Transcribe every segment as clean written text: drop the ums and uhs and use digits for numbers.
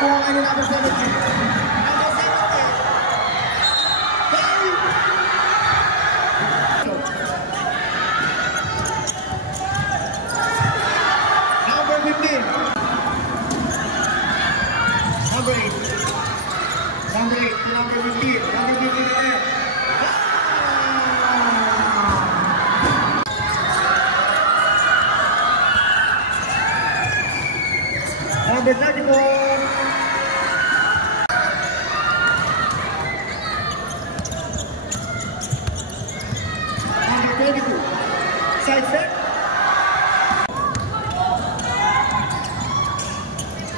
Kuha ka ni number 17. Number 15. Number 8. Number 8 to number 15. Number 15 there. Number 34. Number 22. Side step.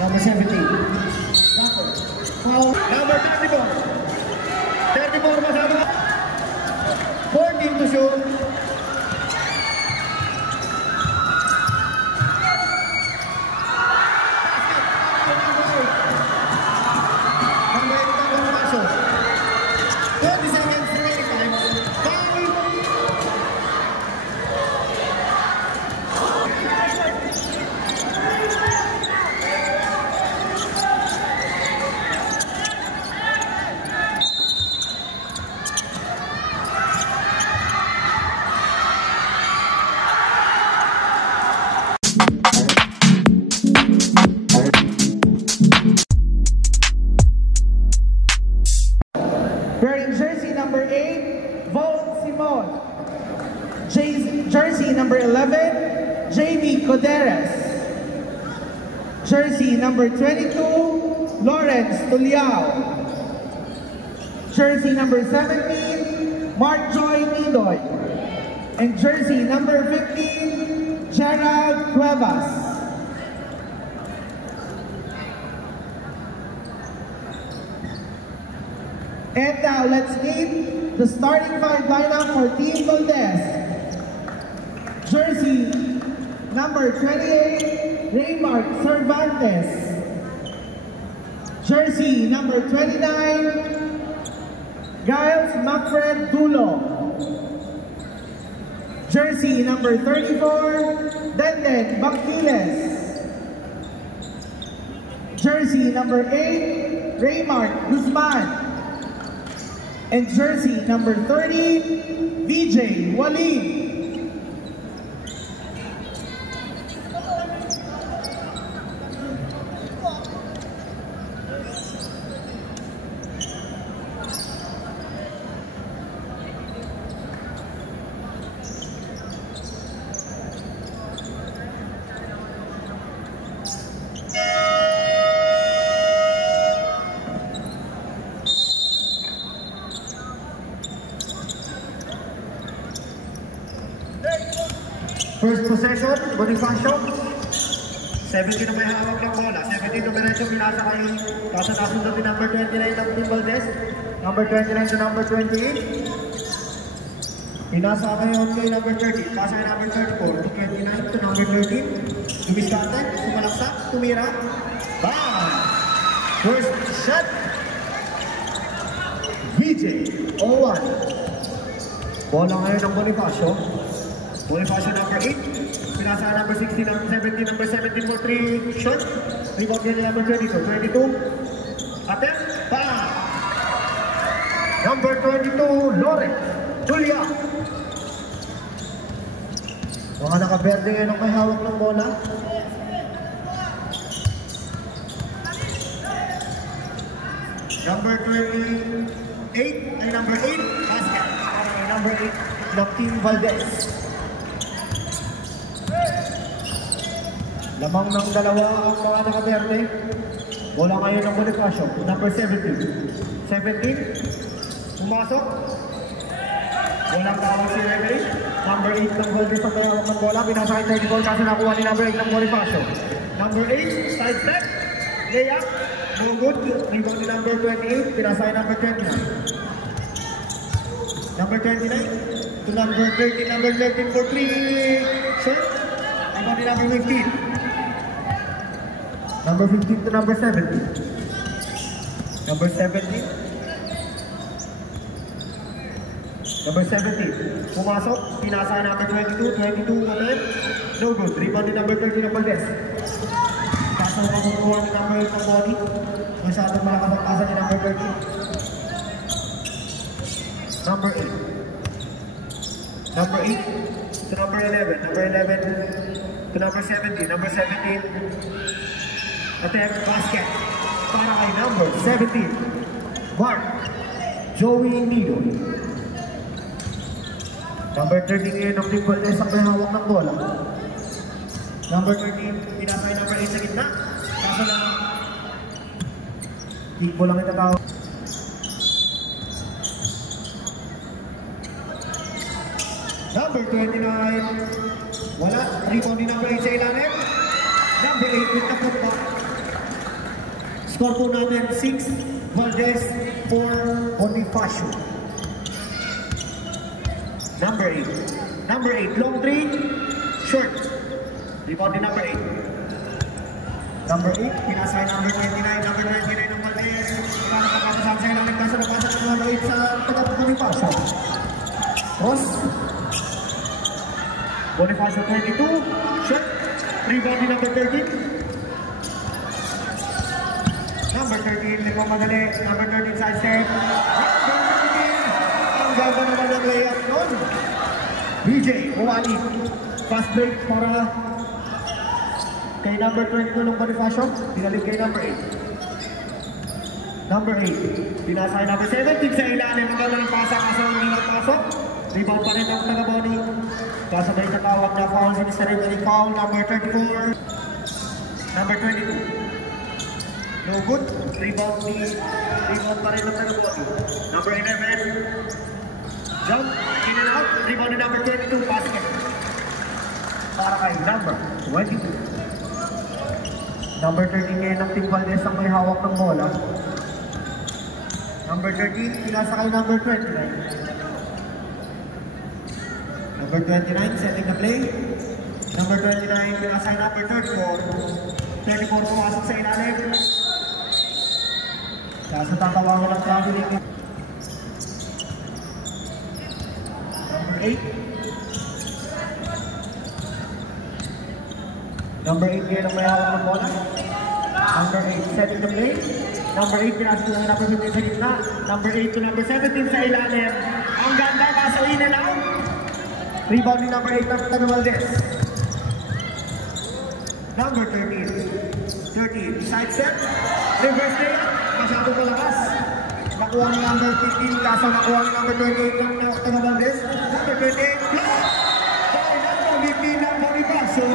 Number 17. Number 34. 34 masyado. 14 to shoot. Wearing jersey number 8, Vault Simon. Jersey number 11, JV Coderes. Jersey number 22, Lawrence Tuliao. Jersey number 17, Mark Joy Nidoy. And jersey number 15, Gerald Cuevas. And now let's meet the starting five lineup for Team Valdez. Jersey number 28, Raymark Cervantes. Jersey number 29, Giles Macfred Dulo. Jersey number 34, Denden Bactiles. Jersey number 8, Raymark Guzman. And jersey number 30, VJ Walid. First possession, Bonifacio. 17 na may hawak ng bola. 17 numeration, pinasa kayo. Kasa nasunod din number 29 ng Team Valdez. Number 29 to number 28. Pinasa kayo kay number 30. Kasa kayo number 34. 29 to number 13. Dumiskante, sumalaksak, tumira. Bam! First shot. VJ, 0-1. Bola ngayon ng Bonifacio. Bonifacio number 8, pinasa number 16, number 17, number 17 for 3 shots. Rebound niya number 22, 22. Attempt, bam! Number 22, Lawrence Julia. Mga nakaberde ngayon ang may hawak ng bola. Number 28, ay number 8, basket. Number 8, ng Team Valdez. Lamang ng dalawa ang mga nakaberde. Bola ngayon ng Bonifacio. Number 17. 17. Pumasok. Walang tawag si Rene. Number 8 ng Valdez ang mayawak ng bola. Binasa kay 34 kasi nakuha ni number 8 ng Bonifacio. Number 8. Side step. Layup. No good. Rebound ni number 28. Binasa kay number 29. Number 29 to number 13. Number 13 for 3 shot. Rebound ni number 15. Number 15 to number 17. Number 17. Number 17. Pumasok. Pinasa number 22. 22 naman. No good. Rebound ni number 30 ng Valdez. Kasa makukuha ni number 8 ng body. Masyadong malakas ang pasa ni number 13. Number 8. Number 8 to number 11. Number 11 to number 17. Number 17. Attempt basket. Para kay number 17. Mark Joey Nido. Number 13 ngayon ng Team Valdez ang may hawak ng bola. Number 13, pinasay number 8 sa gitna. Kaso na, tipo lang itatawag. Number 29, wala. Rebound ni number 8 sa ilalim. Number 8 with the putback. Score po natin 6, Valdez 4, Bonifacio. Number 8. Number 8, long 3, short. Rebound ni number 8. Number 8, pinasay number 29. Number 29 ng Valdez. Para kapapasama sa ilang nagkasa na pasa ng number 8 sa Bonifacio. Cross. Bonifacio 22. Shot. Rebound ni number 13. Number 13, limang madali. Number 13, side step. Number 13. Ang ganda naman ng layup nun. BJ Uwali. Fast break para kay number 22 ng Bonifacio. Pinalik kay number 8. Number 8. Pinasay number 17 sa ilalim. Ang ganda ng pasa kaso hindi nagpasok. Rebound pa rin ang taga-Boni. Kasabay na tawag na foul si Mr. Rimani. Foul number 34. Number 22. No good. Rebound pa rin ang taga-Boni. Number 11. Jump. In and out. Rebound ni number 22. Basket. Para kay number 22. Number 13 ngayon ng Team Valdez ang may hawak ng bola. Number 13, pinasa kay number 29. Number 29, setting the play. Number 29, pinasa kay number 34. 34 pumasok sa ilalim. Kaso tatawagan ng traveling. Number 8. Number 8 ngayon ang may hawak ng bola. Number 8, setting the play. Number 8, pinasa lang number 15 sa gitna. Number 8 to number 17 sa ilalim. Ang ganda, kaso in and out. Rebound ni number 8 ng Team Valdez. Number 13. 13, side step. Reverse step. Masyadong malakas. Nakuha ni number 15, kaso nakuha ni number 28 ng Team Valdez. Number 28, block! Kaya number 15 ng Bonifacio.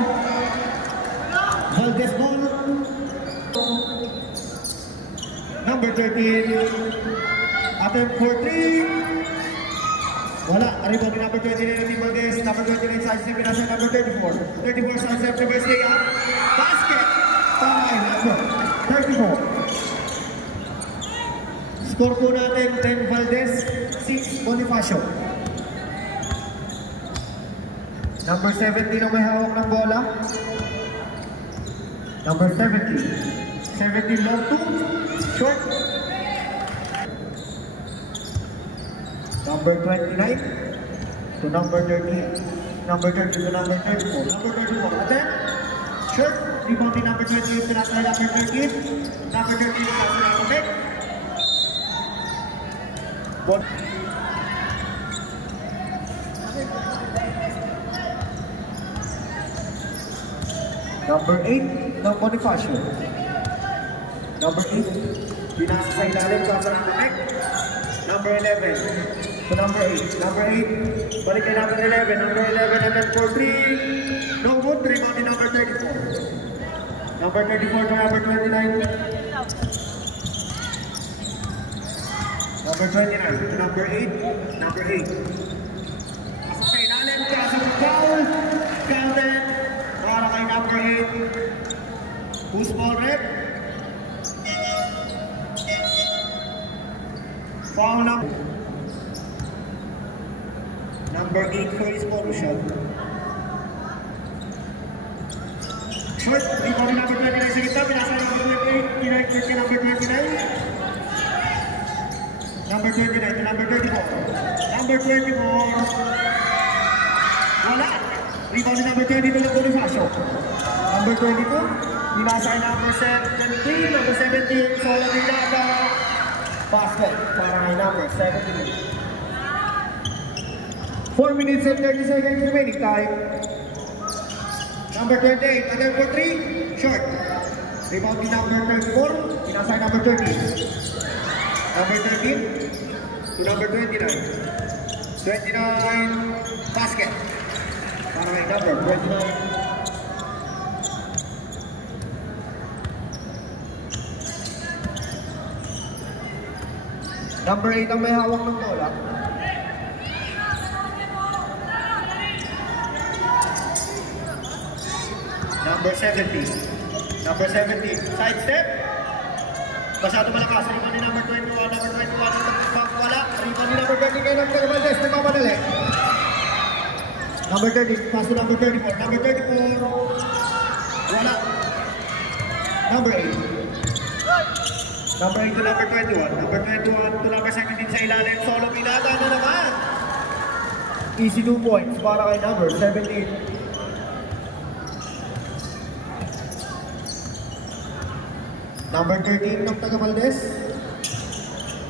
Valdez ball. Number 13. Attempt for 3. Wala. Rebound ni number 29 ng Team Valdez. Number 29 side step. Pinasa number 34. 34 side step. Reverse layup. Basket. Time. Number 34. Score po natin 10 Valdez, 6 Bonifacio. Number 17 ang may hawak ng bola. Number 17. 17 long 2. Short. Number 29 to number 13. Number 30 to number 34. Number 34. Attempt. Short. Rebound ni number 28 to number 13. Number 13 to number 8. Number 8 ng Bonifacio. Number 8, pinasa sa ilalim, kaso ng neck. Number 11 to number 8. Number 8, balik kay number 11. Number 11 and then for 3. No good, rebound ni number 34. Number 34 to number 29. Number 29 to number 8. Number 8. Sa ilalim, kaso ng foul. Counted. Para kay number 8. Who's ball rep? Foul number 8 for his ball shot. Short, rebound number 29 sa gitna. Pinasa number 28. Kinakit ka number 29. Number 29 to number 34. Number 24. Wala. Rebound number 22 ng Bonifacio. Number 22. Pinasa kay number 17, number 17, Solo Binata. Basket para kay number 17. 4 minutes and 30 seconds remaining time. Number 28, under for 3, short. Rebounding number 34, pinasa kay number 13. Number 13 to number 29. 29, basket. Para kay number 29. Number 8 ang may hawak ng bola. Number 17. Number 17. Side step. Masyado malakas. Rebound ni number 21. Number 21 ang wala. Rebound ni number 30 kay number Valdez. Nagpapadali. Number 30. Pass to number 34. Number 34. Wala. Number 8. Number 8 to number 21. Number 21 to number 17 sa ilalim. Solo Binata na naman. Easy 2 points para kay number 17. Number 13 ng taga Valdez.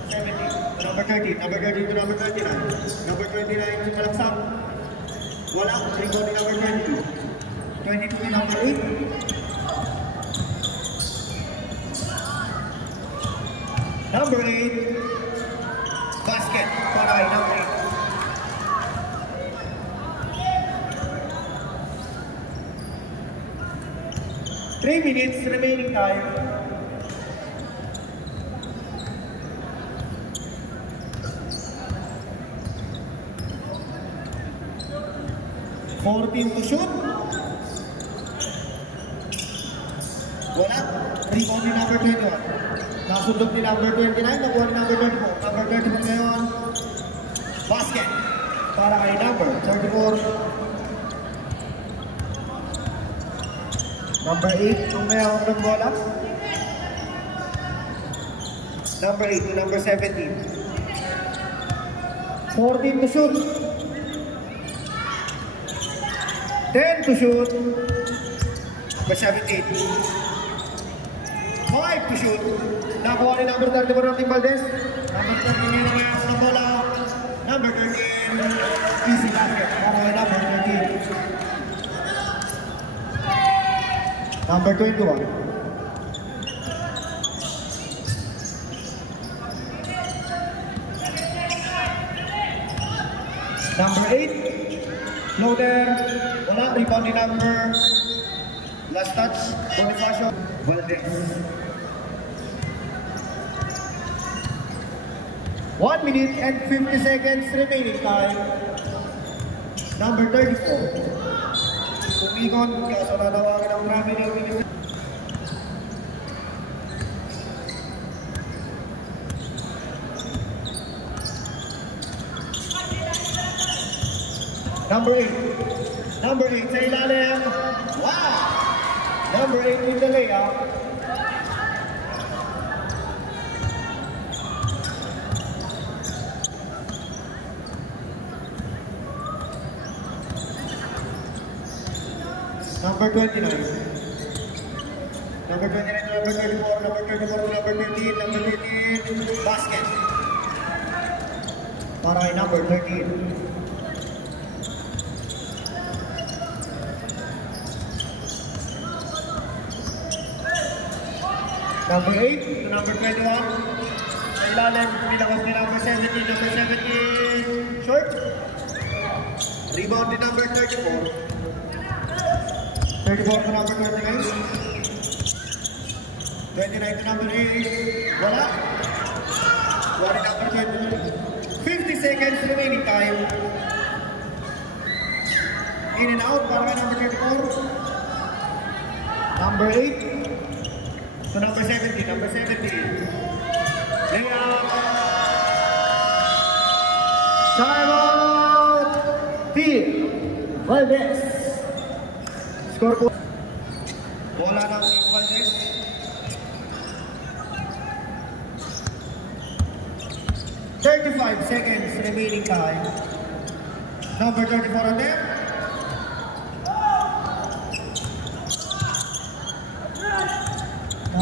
17 to number 13. Number 13 to number 29. Number 29 to Malaksak. Wala. Rebound ni number 22. 22 to number 8. Number 8, basket para kay number 8. 3 minutes remaining time. Team to shoot. Wala. Rebound ni number 21. Nasundot ni number 29, nakuha ni number 34. Number 34 ngayon, basket para kay number 34. Number 8, kung may hawak ng bola. Number 8 to number 17. 14 to shoot. 10 to shoot. Number 17. 5 to shoot. Nakuha ni number 34 ng Team Valdez. Number 13 na ngayon ng bola. Number 13. Easy basket. Nakuha number 13. Number 21. Number 8. Loader. Wala. Rebound ni number. Last touch. Bonifacio Valdez. 1 minute and 50 seconds remaining time. Number 34. Umikot, kaso nanawagan ang marami ng minutes. Number 8. Number 8 sa ilalim. Wow! Number 8 in the layup. Number 29. Number 29 to number 34, number 34 to number 13, number 13, basket. Para kay number 13. Number 8 to number 21. Sa ilalim, pinilabas ni number 17, number 17, short. Rebound ni number 34. 34 to number 29. 29 to number 8. Wala. Wala number 20. 50 seconds remaining time. In and out para number 34. Number 8 to number 17. Number 17. Layup. Timeout. Team Valdez. Score po. Bola ng Team Valdez. 35 seconds remaining time. Number 34 attempt.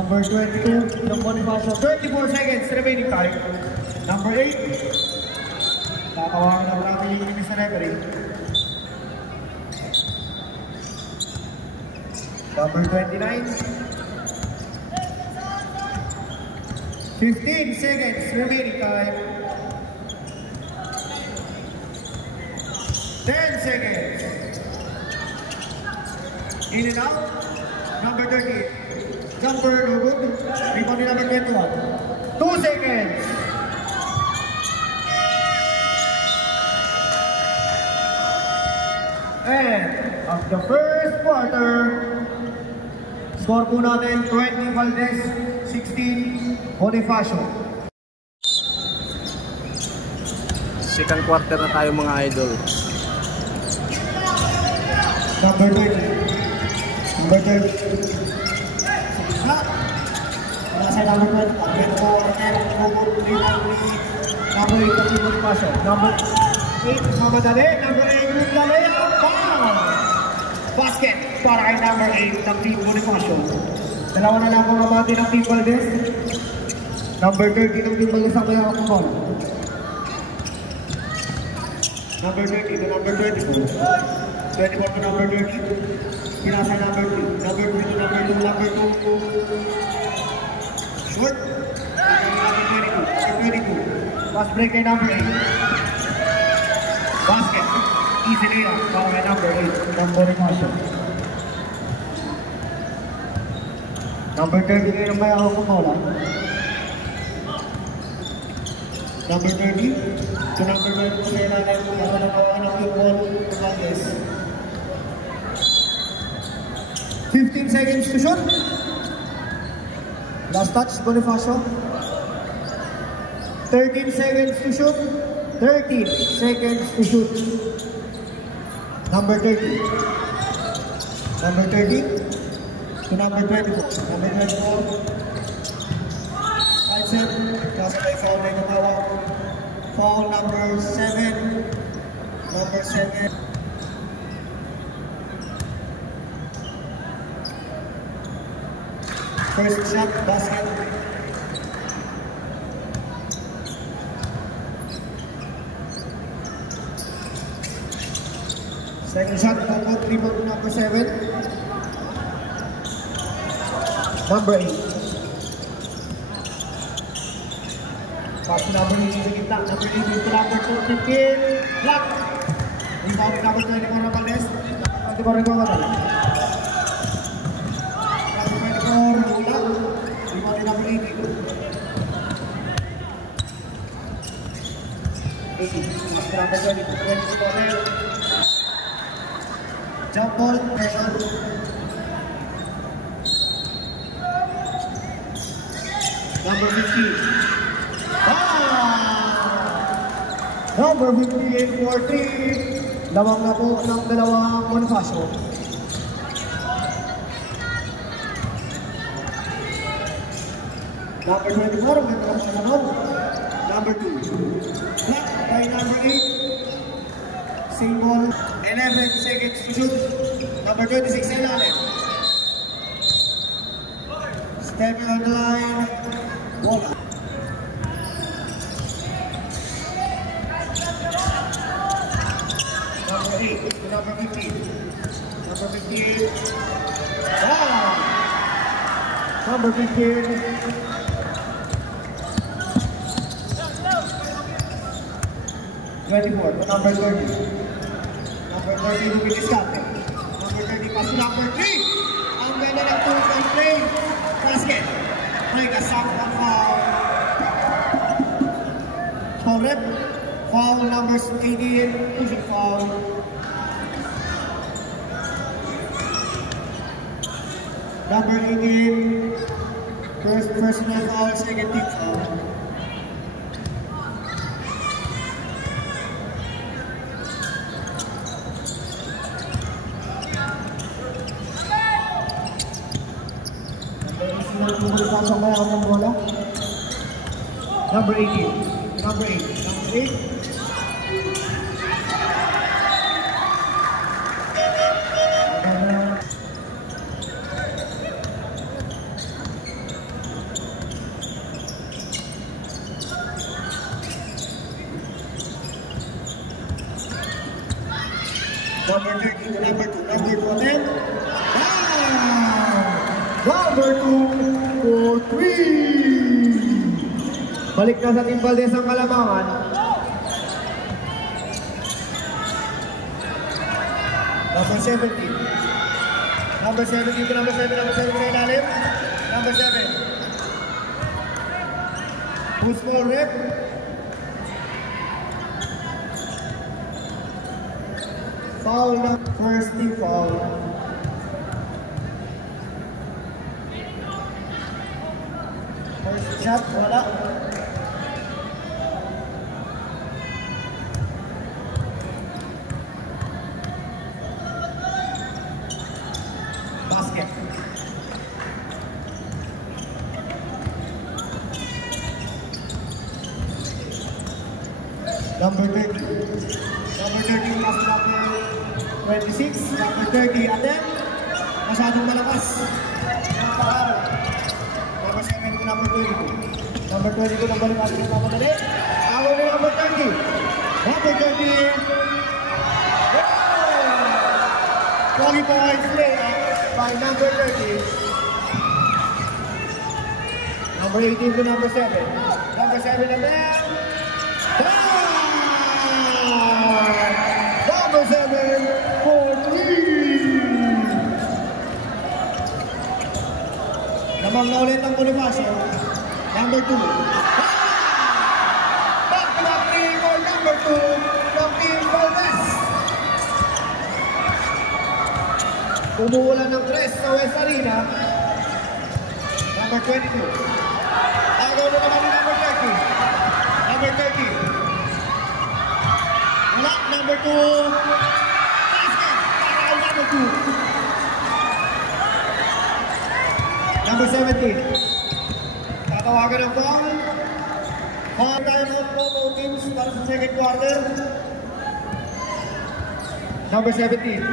Number 22, ng Bonifacio. 24 seconds remaining time. Number 8. Tatawagin na natin yung inis na referee. Number 29. 15 seconds remaining time. 10 seconds. In and out. Number 30. Jumper, no good. Rebound din namin 21. 2 seconds. And of the first quarter, score po natin 20 Valdez, 16 Bonifacio. Second quarter na tayo mga idol. Number 30. Number 30. Nasa number 20. Number 8, Bonifacio. Number 8, mamadali. Number 8, Lugdale. Basket para kay number 8 ng Team Bonifacio. Dalawa na lang ang mabati ng Team Valdez. Number 30 ng Team Valdez ang mayawak ng ball. Number 30 to number 24. 24 to number 30. Pinasa number 3. Number 3 to number 2. Number 2. Short. Number 22. Pass break kay number 8. Basket. Easy layup para kay number 8. Ng Bonifacio. Number 30 ngayon ang mayawak ng bola. Number 30 to number 12 kaya natin ang football to Valdez. 15 seconds to shoot. Last touch, Bonifacio. 13 seconds to shoot. 13 seconds to shoot. Number 30. Number 30 to number 24. Number 24. Right set. Kasabay foul na itawa. Foul number 7. Number 7. First shot, basket. Second shot, rebound number 7. Number 8. Pass number 8 sa gitna. Number 8 to number 15. Block. Rebound number 24 na Valdez. 24 rin ko ka talaga. Jump ball, pressure. Number 15. Number 58 for 3. Lawang na po ng dalawang Bonifacio. Number 24, may talagang naman. Number 2. Block by number 8. Same ball. 11 seconds to shoot. Number 26, Elane. Stepping on the line. Bola. Number 8 to number 15. Number 58. Wow! Number 15. To number 30. Number 30 will be discounted. Number 30 pass to number 3. Ang ganda ng two-point play. Basket. Play ka sa foul. Foul rep. Foul number 18. Pushing foul. Number 18. First personal foul, second team foul. Number 18. Number 8. Number 8. Number 30 to number 2. Number 2 attempt. Number 2 for 3. Balik na sa Team Valdez ang kalamangan. Number 17. Number 17 to number 7. Number 7 sa ilalim. Number 7. Push ball rep. Foul na. First team foul. First shot, wala. Basket. Number 30. Number 30 pass number 26. Number 30 attempt. Masyadong malakas. Number 7 to number 22. Number 22 na balik natin ng madali. Ako na number 30. Number 30. Qualified play by number 30. Number 18 to number 7. Number 7 attempt. Number 7 for 3. Namang na ulit ang Bonifacio. Number 2. Back-to-back three for number 2 from Team Valdez. Umuulan ng tres sa West Arena. Number 22. Agaw na naman ni number 30. Number 30. Wala, number 2. Basket para kay number 2. Number 17. Tatawagan ng foul. Mga timeout po both teams para sa second quarter. Number 17.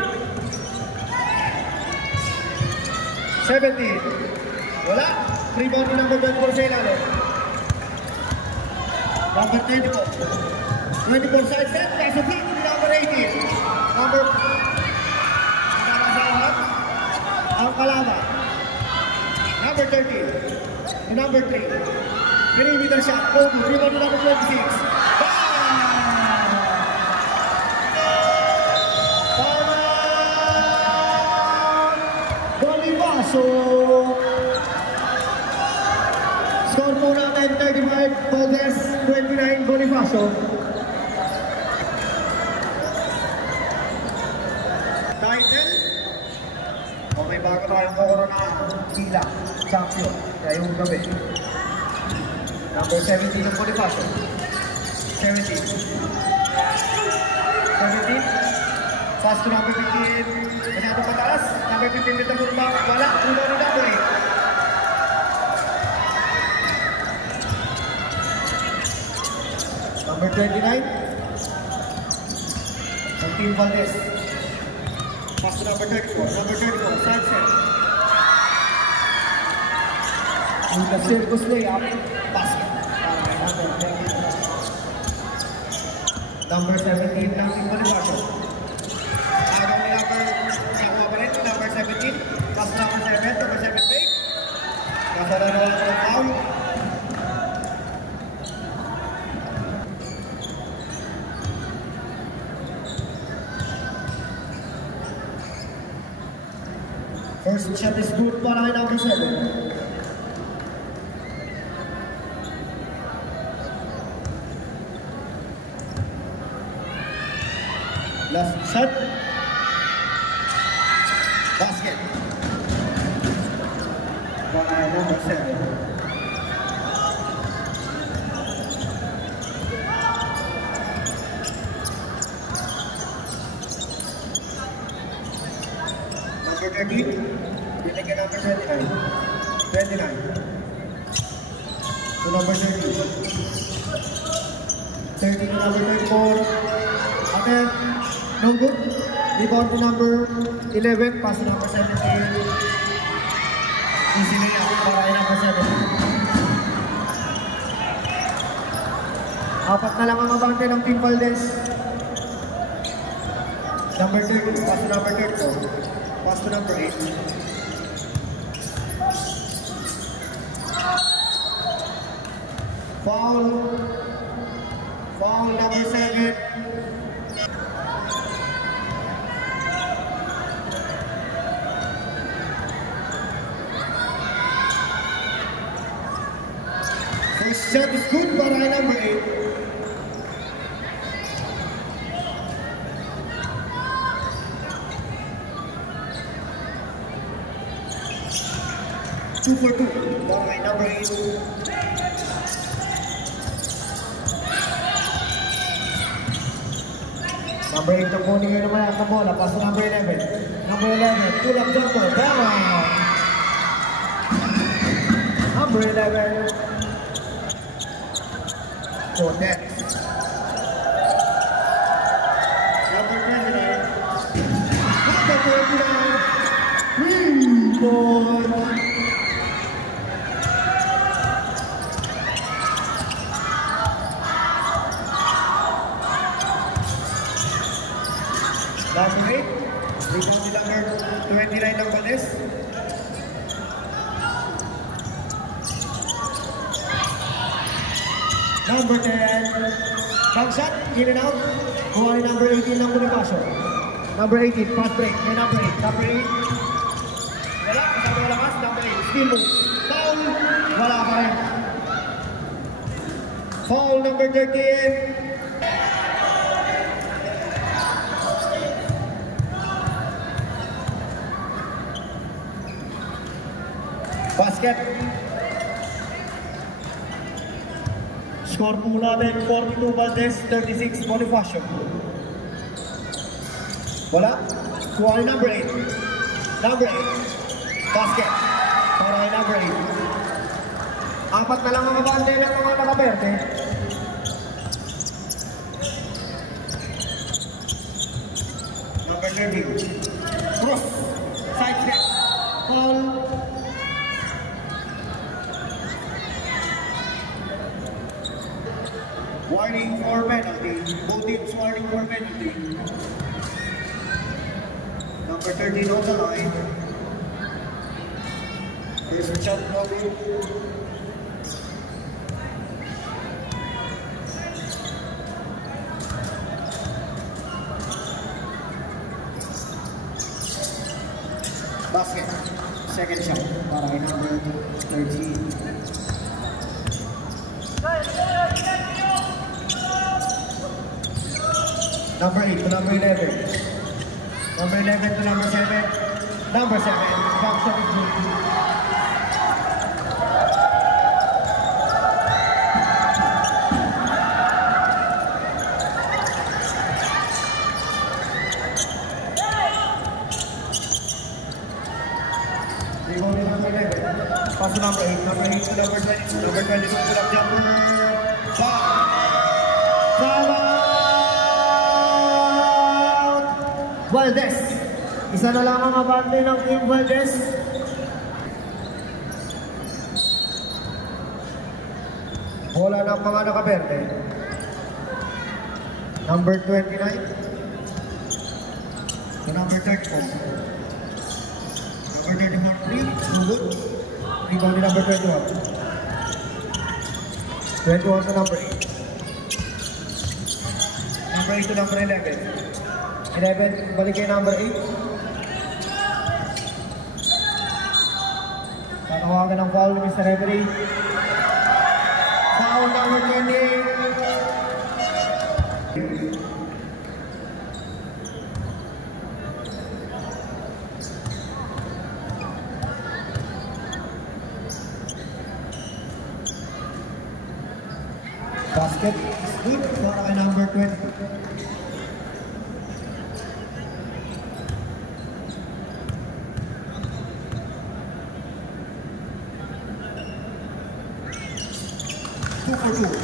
17. Wala. Rebound ni number 24 sa ilalim. Number 24. 24 side step. Pass a feed ni number 18. Number... Nakasama. Ang kalaban. Number 13. And number 3. Perimeter shot. Kobe. Rebound ni number 26. Bonifacio. Score po natin 35, Valdez 29, Bonifacio. Title. O may bago tayong corona sila. Champion. Kaya yung gabi. Number 17 ng Bonifacio. 17. 17. Pass to number 15. Masyadong mataas. Number 15 dito po ba? Wala. Ulo ni number 8. Number 29. Ng Team Valdez. Pass to number 34. Number 34. Side set. Yung circus layup. Basket. Number 17 ng Team Bonifacio. Agaw ni number Sangwa pa rin. Number 17. Pass number 7. Number 7 break. Kasara na lang ng foul. First shot is good para kay number 7. Last shot. Basket. Para kay number 7. Number 13, binigyan number 29. 29. To number 30. 30 to number 34. And then, no good. Rebound to number 11. Pass to number 17. Easy na yan para kay number 7. Apat na lang ang mabante ng Team Valdez. Number 30, pass to number 34. Pass to number 8. Foul. Foul number 7. First shot is good para kay number 8. Two for two para kay number 8. Number 8 ang kunin ngayon naman ang bola. Pass to number 11. Number 11, pull up jumper. Down! Number 11. Cortez. Number 29. Number 29. 3 points. Number 8, rebound ni number 29 ng Valdez. Number 10, back shot, in and out. Kuha ni number 18 ng Bonifacio. Number 18, fast break, kay number 8. Number 8, wala, kasama yung lakas. Number 8, still move. Foul, wala pa rin. Foul number 13. Basket. Score po natin 42 Valdez, 36 Bonifacio. Wala. Kuha ni number 8. Number 8. Basket. Para kay number 8. Apat na lang ang abante ng mga nakaperte. Number 13. Cross. Side step. Foul. Warning for penalty. Both teams warning for penalty. Number 13 on the line. First shot, no good. Basket. Second shot para kay number 13. Number 8 to number 11. Number 11 to number 7. Number 7. Back shot is good. Rebound to number 11. Pass to number 8. Number 8 to number 20. Number 22 to number 5. Valdez. Isa na lang ang abante ng Team Valdez. Bola ng mga nakaberde. Number 29 to number 34. Number 34, 3. Sugod. Rebound ni number 21. 21 to number 8. Number 8 to number 11. 11, balik kay number 8. Tatawagan ng foul ni Mr. Referee. Foul number 20. Basket is good para kay number 20.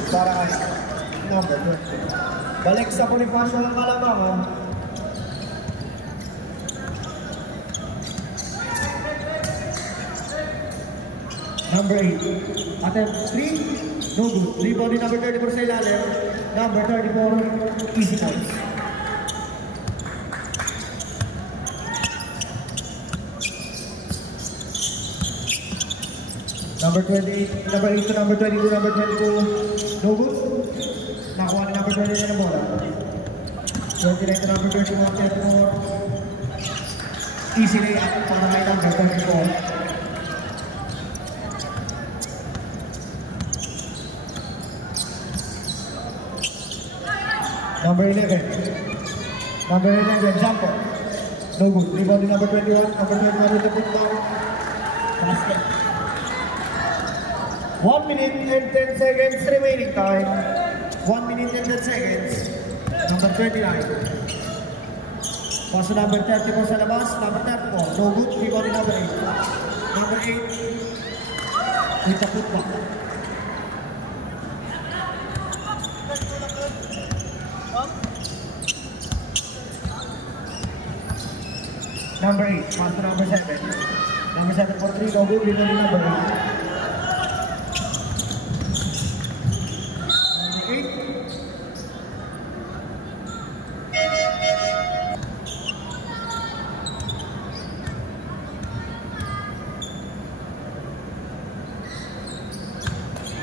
Para kay number 20. Balik sa Bonifacio ng Malamangan. Number 8. Attempt 3. No good. Rebound ni number 34 sa ilalim. Number 34. Easy points. Number 28, number 8 to number 22, number 22, no good. Nakuha ni number 29 ng bola. 29 to number 31, 34. Easy layup para kay number 34. Number 11. Number 11, jumper. No good. Rebound number 21. Number 21 with the put down. Basket. 1 minute and 10 seconds remaining time. 1 minute and 10 seconds. Number 29. Pass to number 34 sa labas. Number 34. No good. Rebound number 8. Number 8. With the putback. Number 8, pass to number 7. Number 7 for 3, no good, rebound number 8.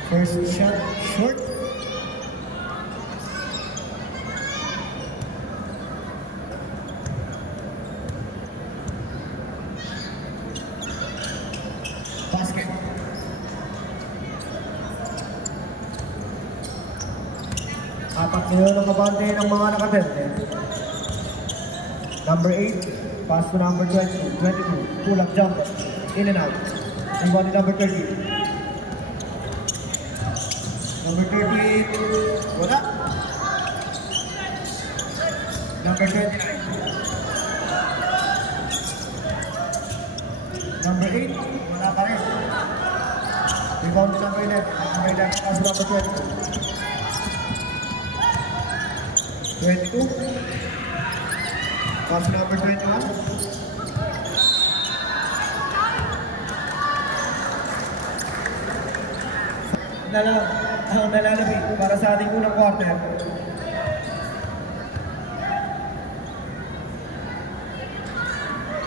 First shot, short. Basket. Apat nila ng kabante ng mga nakatente. Number 8, pass to number 22, pull-up jumper, in and out. Rebound number 30. Number 38, wala. Number 29. Number 8, wala pa rin. Rebound number 11. Number 11, pass number 20. 22. Pass number 21. Ang nalalabit para sa ating unang quarter.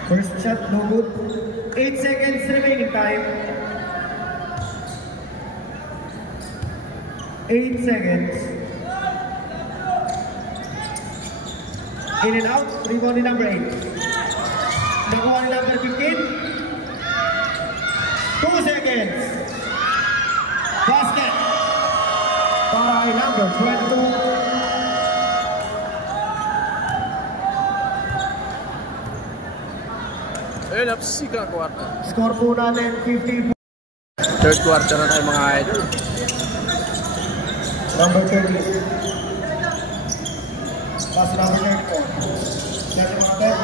First shot, no good. 8 seconds remaining time. 8 seconds. In and out, rebound ni number 8. Nakuha ni number 15. 2 seconds. Basket. Para ay number 22. Ayun, second quarter. Score po natin 50. Third quarter na tayo mga idol. Number 30. Pass number 34.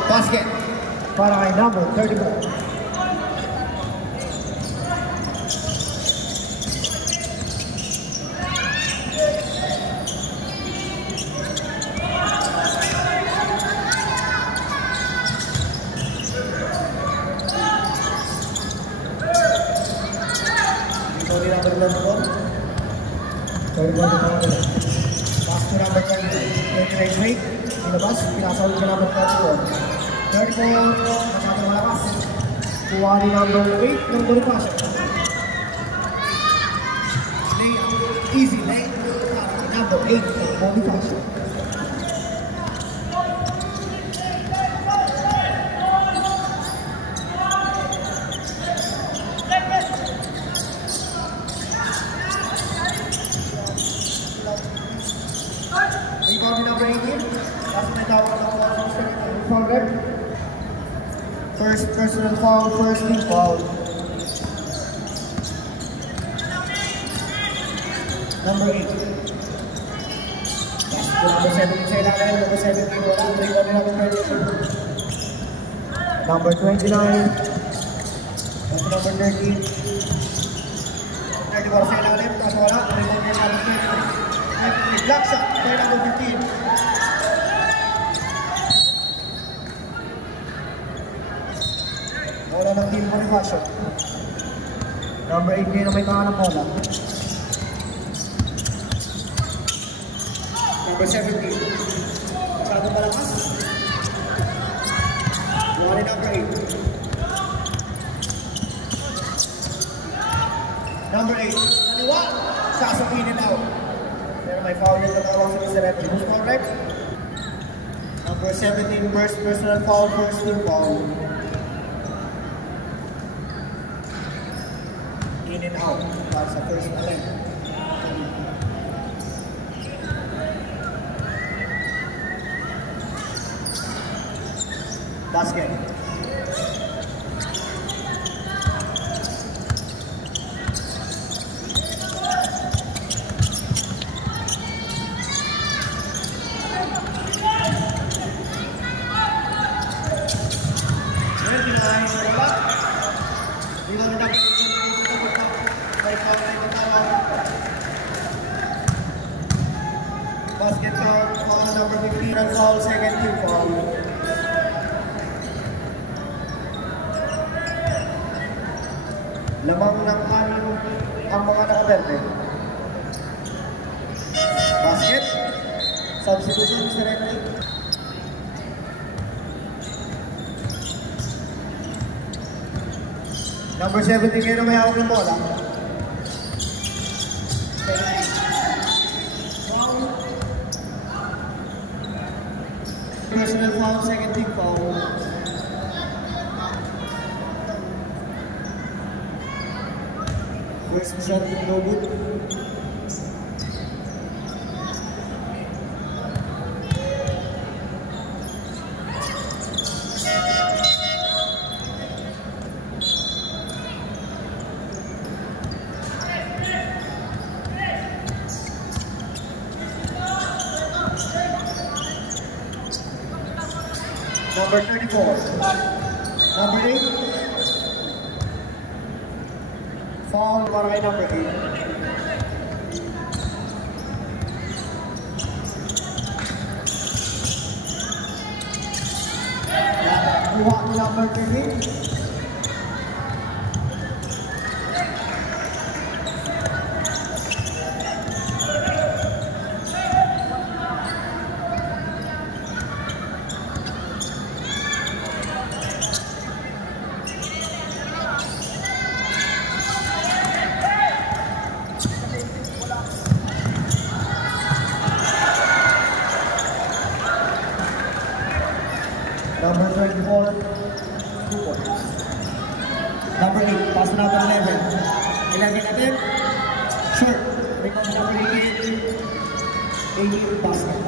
Basket. Para ay number 34. Pass to number 29 straight. Ilabas, pinasawid sa number 34. 34, masyadong malabas. Kuha ni number 8 ng Bonifacio. Easy lane. Number 8 ng Bonifacio. First personal foul, first team foul. Number 8. Number 7 sa ilalim, number 7 ay wala. Number 29. Number 13. 34 sa ilalim, kaso wala. Block shot, kay number 15. Wala ng team Bonifacio. Number 8 ngayon na may mga ng bola. Number 17. Masyado malakas. Wala rin number 8. Number 8, kaliwa, kaso in and out. Pero may foul yung tatawag sa Mr. Reggie. Who's correct? Number 17, first personal foul, first team foul. In and out, para sa first play. Basket. Basket foul, number 15 and foul, second team foul. Lamang ng anim ang mga nakaberte. Basket. Substitution sa referee. Number 17 ngayon na may hawak ng bola. Personal foul, second team foul. First shot no good. Number 34. Number 8. Foul para kay number 8. Kuha ni number 13. Number 34, 2 points. Number 8, pass number 11. 11 natin, short. Rebound number 88, 88 basket.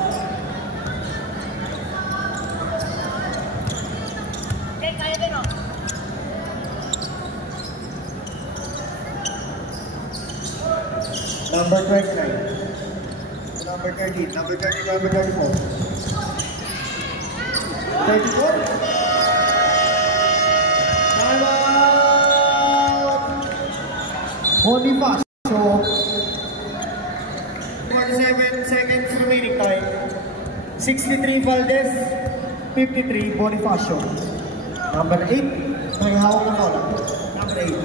Number 29. Number 13, number 30, number 34. 34. Time out. Only pass. So 47 seconds remaining time. 63 Valdez, 53 Bonifacio. Number 8, may hawak ng bola. Number 8.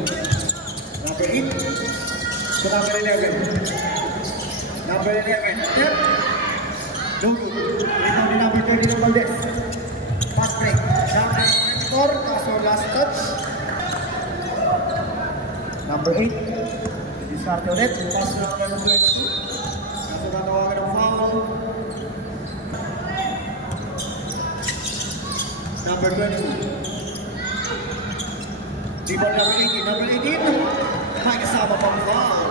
Number 8. So number 11. Number 11. Yep. No good. Ito ni number 30 ng Valdez. Fast break. Number 24, kaso last touch. Number 8. Discard ulit. Last number 22. Kaso natawagan ng foul. Number 22. Rebound number 18. Number 18. May kasama pang foul.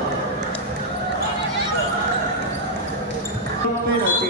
Penalty.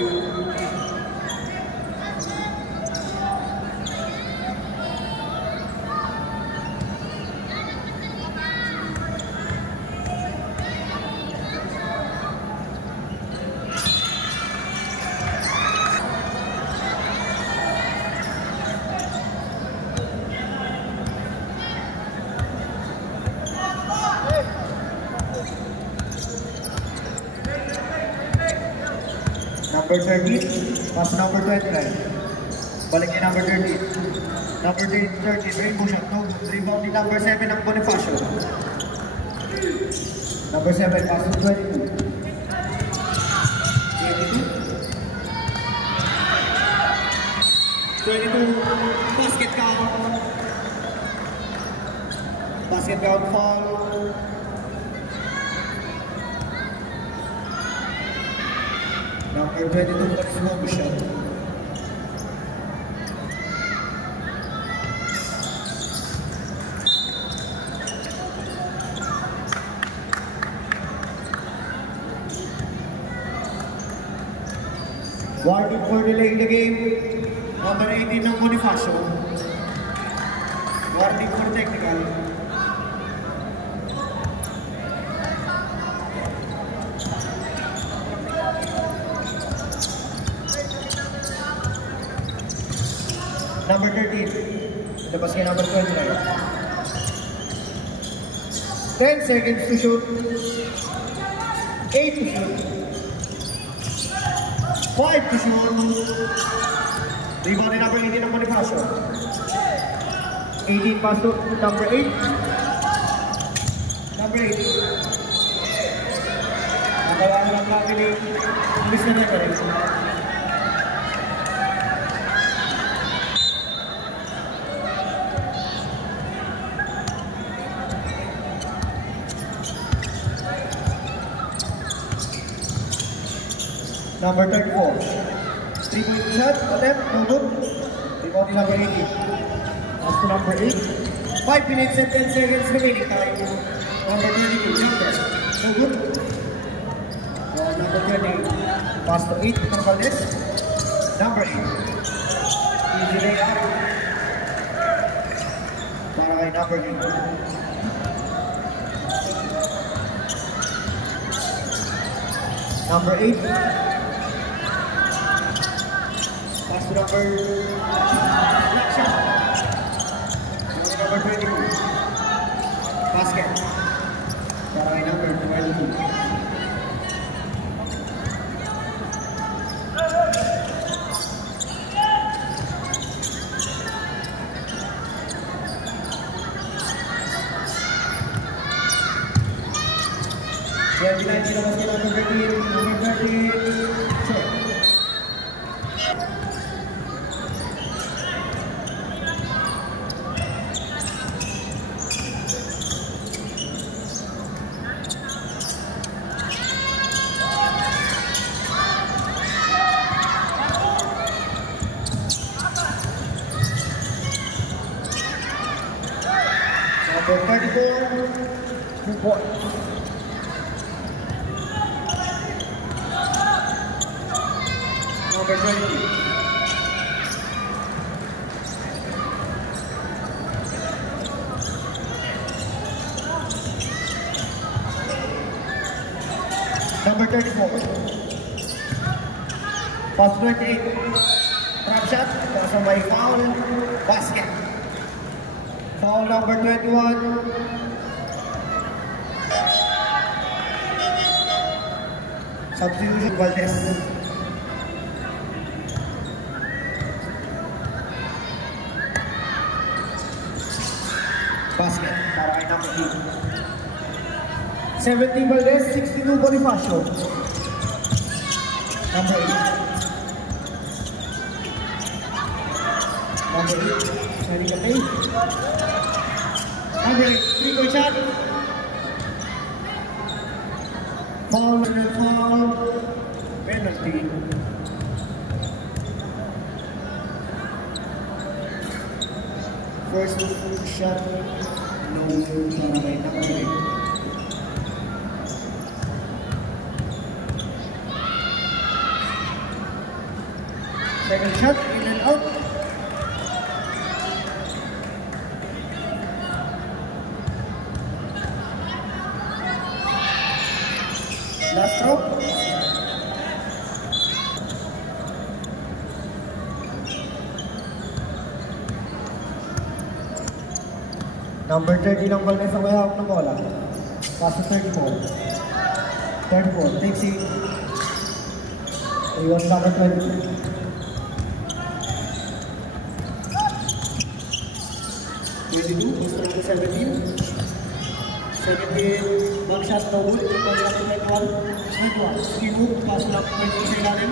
Number 13, pass number 29. Balik niya number 13. Number 13, rainbow shot. No, rebound ni number 7 ng Bonifacio. Number 7, pass to 22. 22, basket count. Basket count foul. Number 22, that's one shot. Warning for delaying the game. Number 18 ng Bonifacio. Warning for technical. Number 13. Labas kay number 29. 10 seconds to shoot. 8 to shoot. 5 to shoot. Rebound number 18 ng Bonifacio. 18 pass to number 8. Number 8. Nagawa na lang natin yung miss na record. Number 34. 3-point shot, attempt, no good. Rebound number 18. Pass to number 8. 5 minutes and 10 seconds remaining time. Number 22, number. No good. Number 28. Pass to 8, Valdez. Number 8. Easy layup. Para kay number 8. Number 8. Pass to number black shot. Number 22. Basket. Para kay number 22. Number 34, 2 points. Number 20. Number 34. Pass 28. Trap shot. Pass on by foul. Basket. Foul number 21. Substitution Valdez. Basket para kay number 8. 17 Valdez, 62 Bonifacio. Number 8. Number 8, Shari Katay. Number 8, 3-point shot. Foul and foul. Penalty. First shot, no para kay number 8. Second shot, in and out. Last throw. Number 30 ng Valdez ang may hawak ng bola. Pass to 34. 34, takes it. Iwan number 20. 22, pass to number 17. 17, one shot, no good. 21, ski move, pass to number 22 sa ilalim.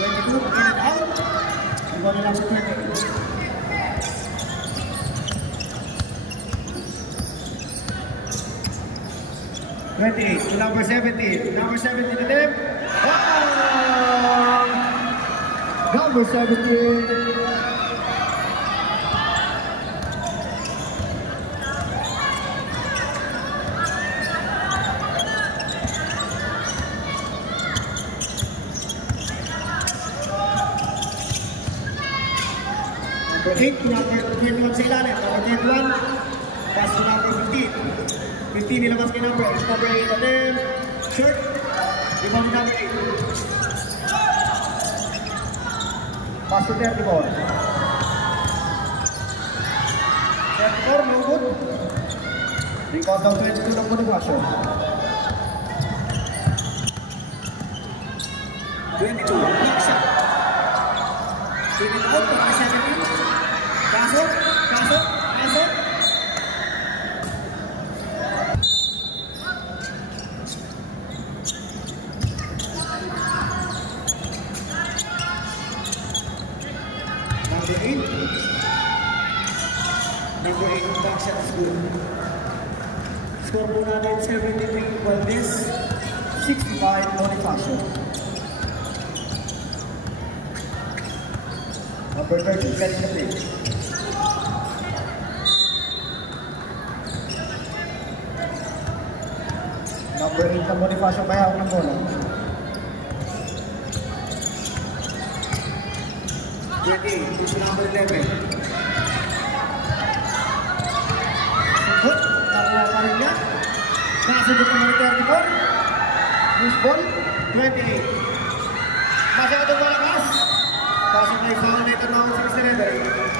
22, in and out. Iwan na number 20. 28, number 17. Number 17 attempt. Number 17. Number 8, number 21 sa ilalim. Number 21, pass to number 15. 15 nilabas kay number 8. Number 8 and then, short. Rebound number 8. Pass to 34. 34, no good. Rebound down 22 ng Bonifacio. 22, big shot. 22, 17. Pasok. Number 8. Number 8, back shot is good. Score po natin 73 Valdez, 65 Bonifacio. Number 13, catch the play. Number 8 na Bonifacio may hawak ng bola. 28, push number 11. Sukot, nakuha pa rin niya. Nakasagot naman ng 34. Loose ball, 28. Masyadong malakas. Pasok na yung na ito ng 6-7.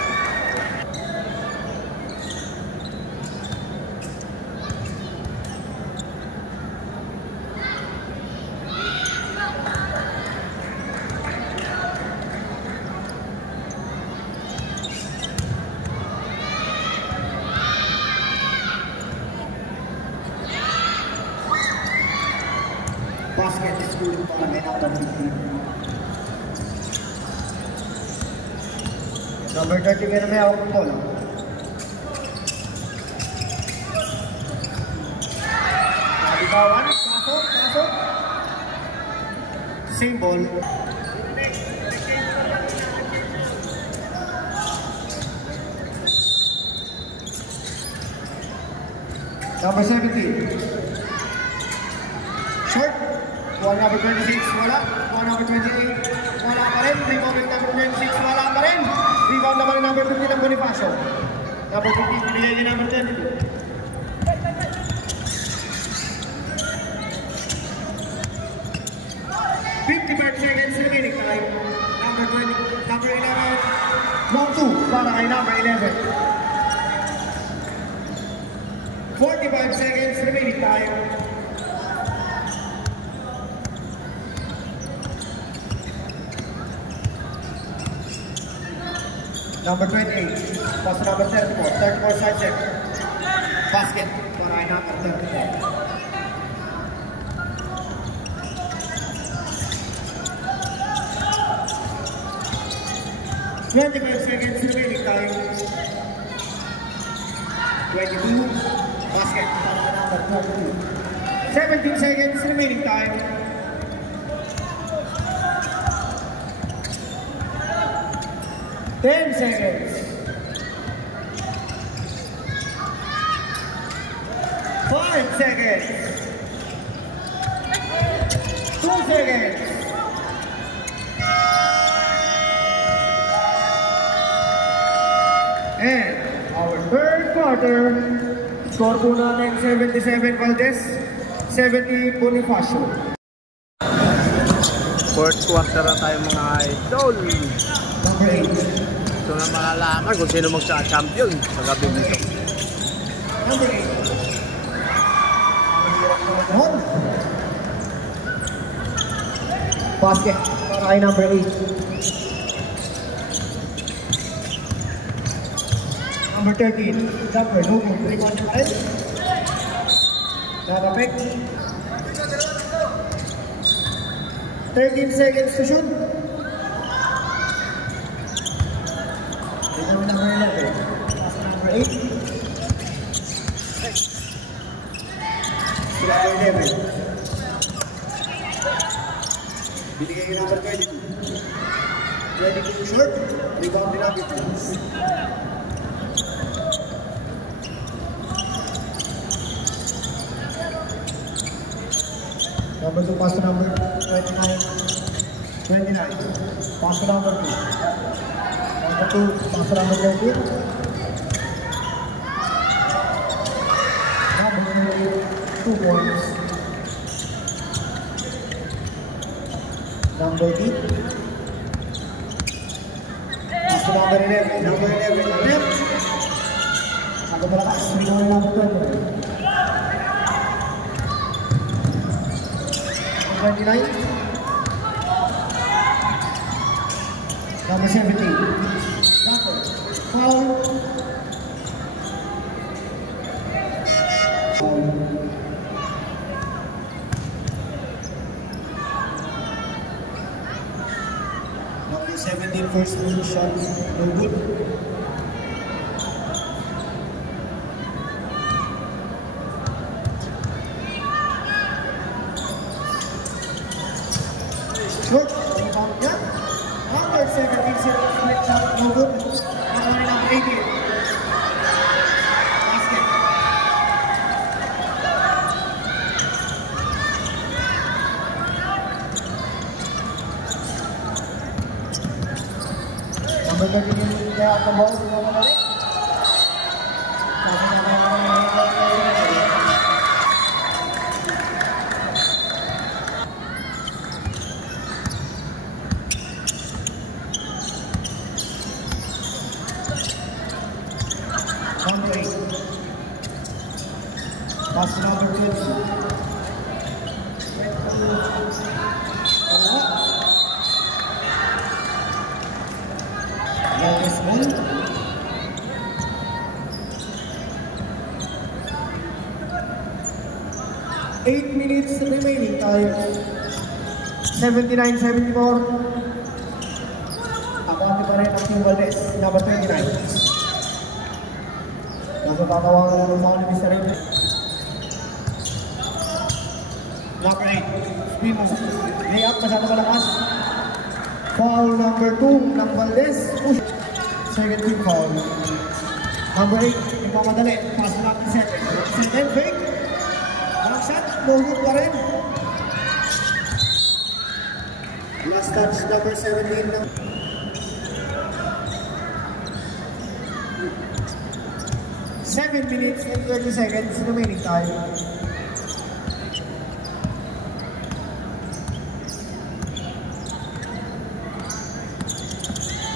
Basket is good para may number 15. Number 30 meron may hawak ng bola. Nalibawan, pasok. Same ball. Number 17. Short. One number 26, wala. One number 28, wala pa rin. Rebound number 26, wala pa rin. Rebound naman number 15 ng Bonifacio. Number 15, binigay niya number 22. Seconds remaining time. Number 20, number 11. Long 2 para kay number 11. 45 seconds remaining time. Number 28, pass number 34 side check. Basket para kay number 34. 25 seconds remaining time. 22, basket para kay number 42. 17 seconds remaining time. 10 seconds. 5 seconds. 2 seconds. And our third quarter, score po natin 77 Valdez, 70 Bonifacio. Fourth quarter na tayo mga idol. Number 8. Ito na malalaman kung sino magsa-champion sa gabi nito. Number 8. Basket para kay number 8. Number 13. Number 2. Rebound time. Nakapek. 13 seconds to shoot. Number 11. Number 8. Number 11. Binigay yung number 22. 22 short, rebound din natin. Number 2, pass to number 29. Pass to number 2. Number 2, pass to number 30. Number 2 points. Number 8. Pass to number 11. Number 11. Attempt. Ako malakas. Number 12. 29. Number 17. Number. Foul. Number 17, first shot. No good. Short, rebound niya. Number 17, split shot, no good. Number 18. Basket. Number 13, kaya ang ball, sila madali. Number 8. Pass to number 2. Longest one. Eight minutes remaining tayo. 79-74. Abante pa rin ang Team Valdez. Number 29. Nasa tatawagan na ng foul ni Mr. Ray. Number 8, spin move. Layup, masyado malakas. Foul number 2 ng Valdez. Push. Second team foul. Number 8, nagmamadali. Pass na natin 7. 7, fake. Walang shot, no good pa rin. Last touch, number 17 ng 7 minutes and 30 seconds remaining time.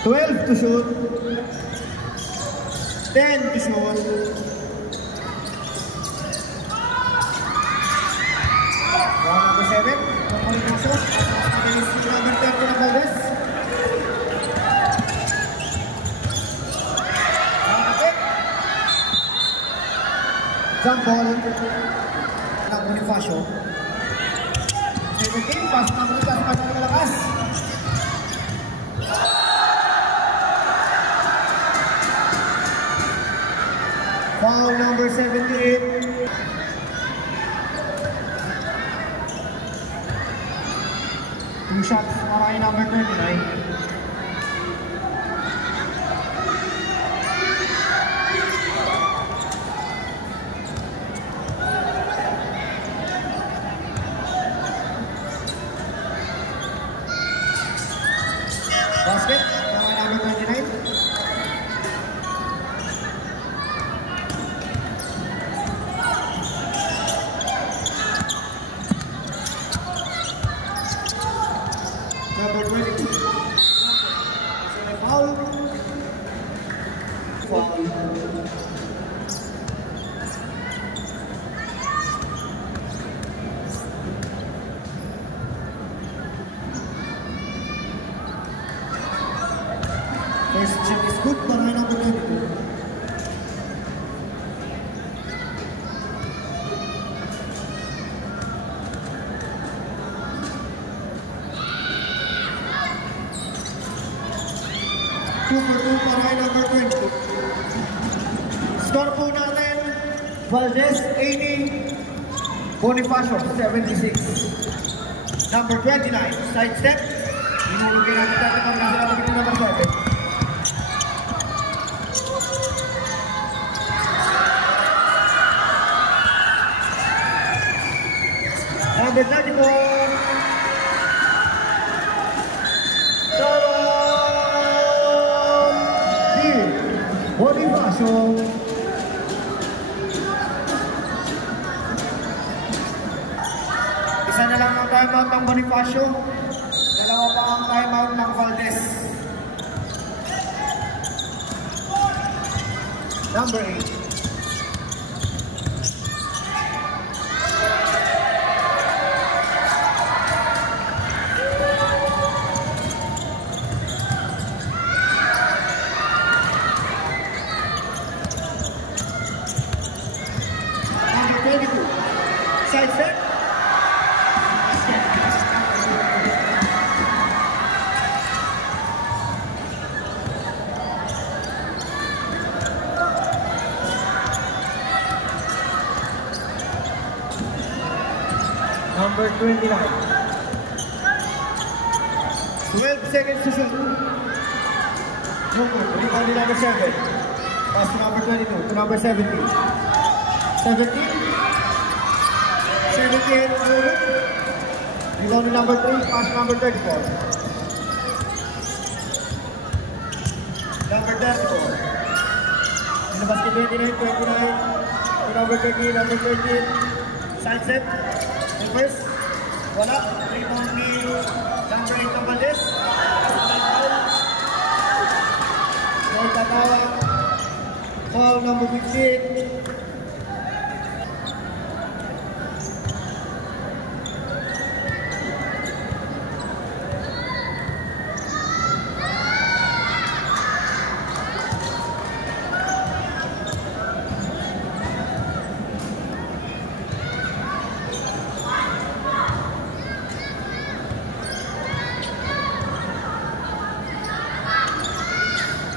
$12 to shoot. 10 to shoot. Number 7. Number 10 na Valdez. Jump ball ng Bonifacio. 17, pass na Bonifacio, pass na malakas. Foul number 78. Two shots para kay number 29. Basket, number 29. Number 22. Foul. Foul. First check is good para kay number 22. Super 2 para kay number 22. Score po natin, Valdez 80, Bonifacio 76. Number 29, side step. Hinulugin natin natin ang nasa labas ng number 7. Number 34. Bonifacio. Isa na lang ang timeout ng Bonifacio. Dalawa pa ang timeout ng Valdez. Number 8. Side step. Number 29. 12 seconds to shoot. Rebound to number 7. Pass to number 22 to number 17. 17. 78 rebound to number 3, pass to number 34. Number 34. Nilabas to 29, 29. To number 30, number 13. Side step. Reverse. Wala. Rebound ni number 8 ng Valdez. Foul tatawag. Foul number 15.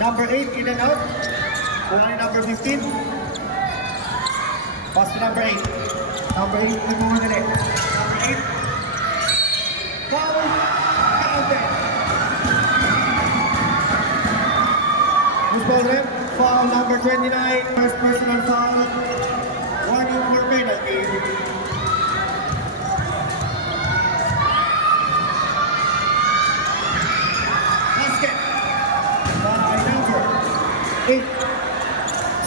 Number 8 in and out. Only number 15. Pass to number 8. Number 8 in over the net. Number 8. Foul. Counted. Who's ball rep? Foul number 29. First personal foul. Warning for penalty. Basket. 8.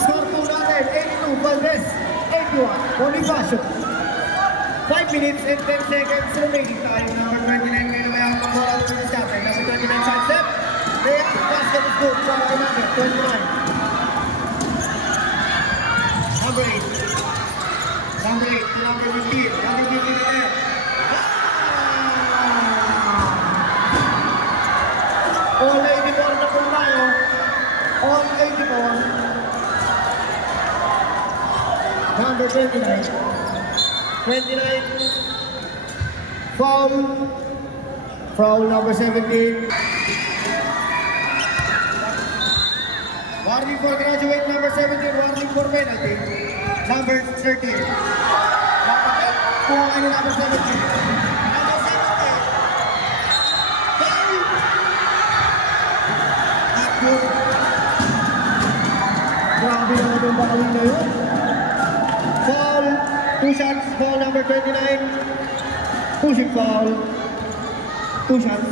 Score po natin, 82, Valdez, 81, Bonifacio. 5 minutes and 10 seconds remaining time. Number 29 ngayon may ang pag-ball out to the starter. Number 29 side step. Layup, basket is good. Number 29. Number 8. Number 8 to number 15. Number 15 there. All 84 na po tayo. All 84. Number 29. 29. Foul. Foul number 17. Warning for graduate number 17. Warning for penalty. Number 13. Kung ano number 17. Number 17. Foul. Not good. Grabe naman yung bakawin na yun. Foul. 2 shots. Foul number 29. Pushing foul. 2 shots.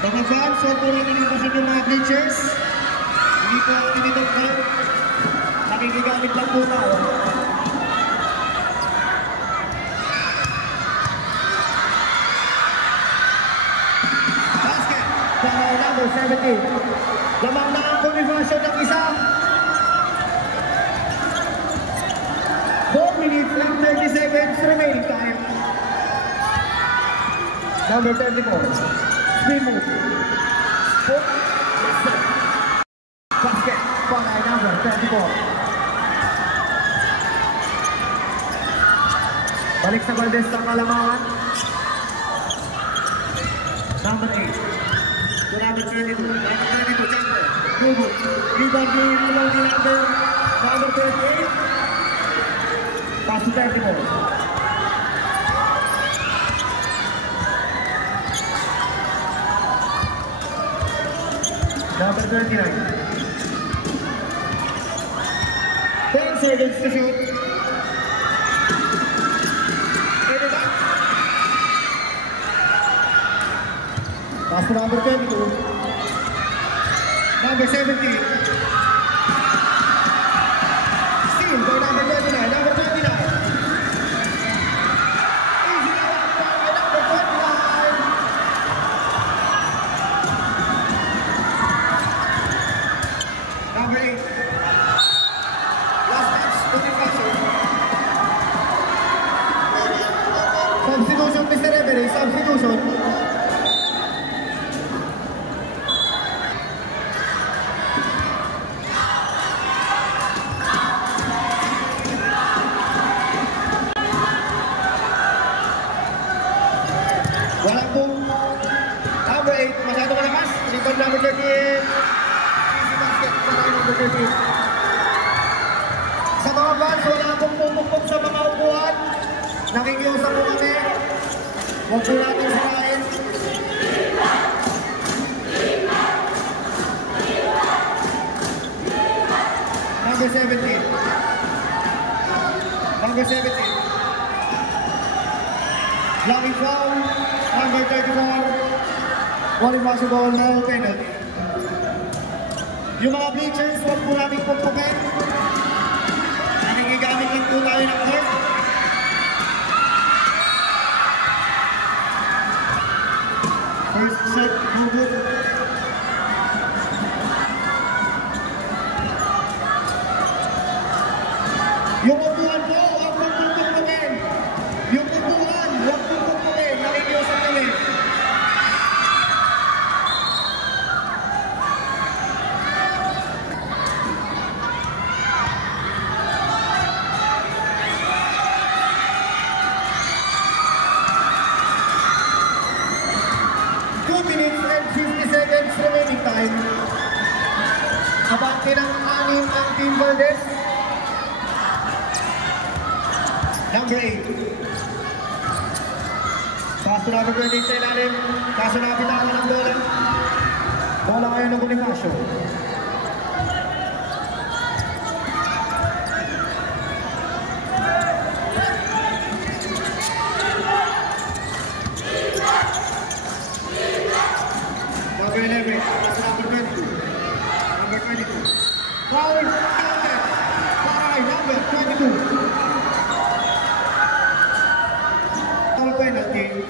Mga fans, huwag po natin inubusin yung mga bleachers. Hindi po ako tinitagpan. Nakikigamit lang po tao. Basket. Foul number 17. Lamang na ang Bonifacio ng isa. 4 minutes and 30 seconds remaining time. Number 34. Spin move. Basket. Foul number 34. Balik sa Valdez sa kalamangan. Number 8. To number 32. Number 32, Chamber. Rebound ni number Number 28. Pass to 34. Number 39. 10 seconds to shoot. Pass to number 22. Number 17. Steal by number 29. Number 29. Easy na by number 29. Number 8. Last match, 25. Substitution, Mr. Reverie. Substitution. Walang po. Number 8, masyado malakas. Rebound number 38. Easy basket para number 38. Sa mga fans, wala pong pumukpok sa mga upuan. Nakikiusap po kami. Huwag po natin sirain. Number 17. Number 17. Blocking foul, number 34, volley basketball, no penalty. Yung mga bleachers, huwag po namin pumpukin. Nakikigamit lang po tayo ng court. First set, good. Yung upuan po, huwag po pumpukin. Yung upuan, huwag po pumpukin. Nakikiusap kami. Remaining time. Abante ng 6 ang Team Valdez. Number 8. Pass to number 28 sa ilalim. Kaso napitawan ng bola. Bola ngayon ng Bonifacio. Number 11, pass to number 22. Number 22. Foul counted by number 22. Foul penalty.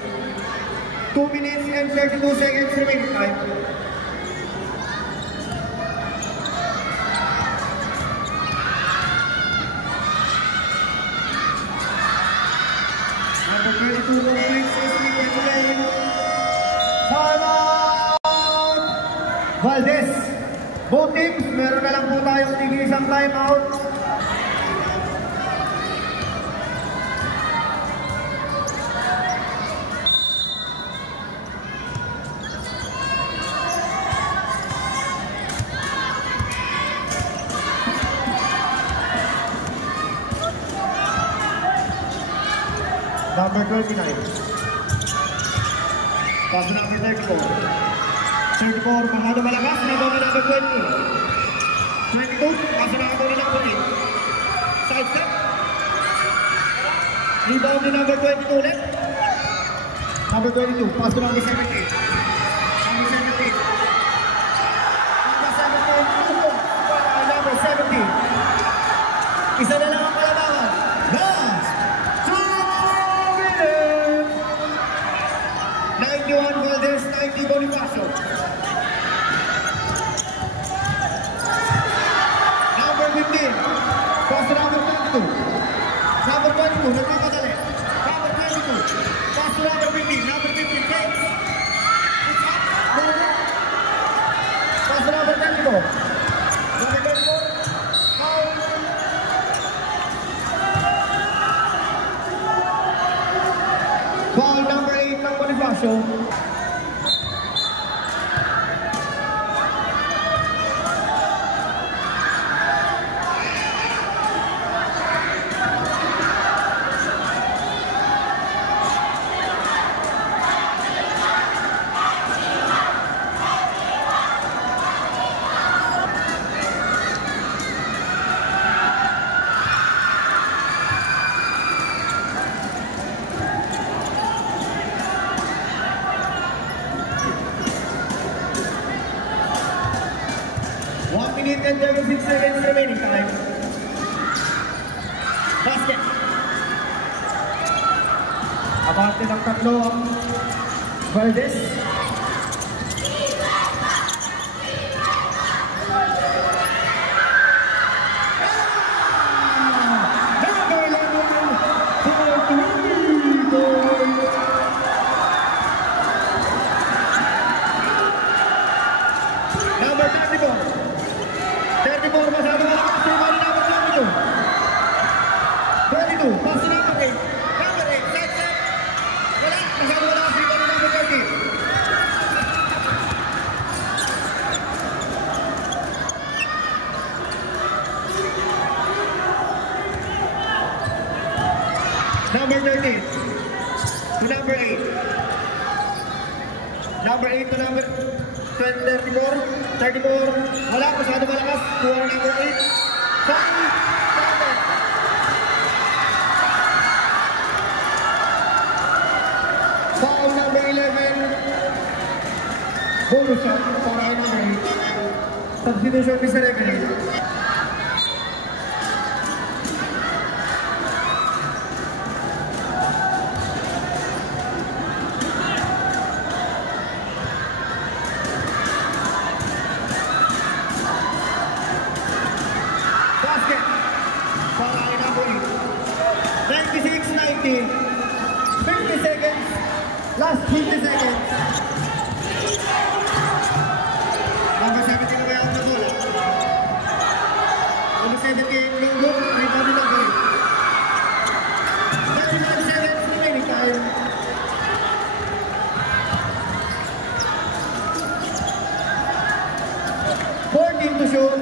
2 minutes and 32 seconds remaining time. Number 22 points is being played. Time out! Valdez. Both teams, meron na lang po tayong tig-isang time out. Number 29. Pass to number 34. 34, masyado malakas. Rebound na number 20. 22, pass na number 8. Side step. Rebound na number 22 ulit. Number 22, pass to number 17. Number 17. Number 17, number 17. Isa na lang ang kalabangan. Last 2 minutes. 91 Valdez, 90 Bonifacio. Number 15, pass to number 22. Number 22, nagkakadali. Number 22, pass to number 15. Number 15, takes. Pass to number 24. Number 24, foul. Foul number 8 ng Bonifacio. seconds remaining time. Basket. Abante ng tatlo ang Valdez. Number 34. 34 masyado malakas. Number 32. 22. Pass to number 8. Number 8. Side step. Wala. Masyado malakas. Number 30. Number 13 to number 8. Number 8 to number 34. 34. Wala. Masyado malakas. Kuha ng number 8. Foul number 11. Bonus shot para kay number 8. Substitution ni sa referee. Basket para kay number 8. 96-90. 50 seconds. Last 50 seconds. Number 17 na kaya ang nagula. Number 17, no good. Rebound ni number 8. 39 seconds remaining time. To shoot.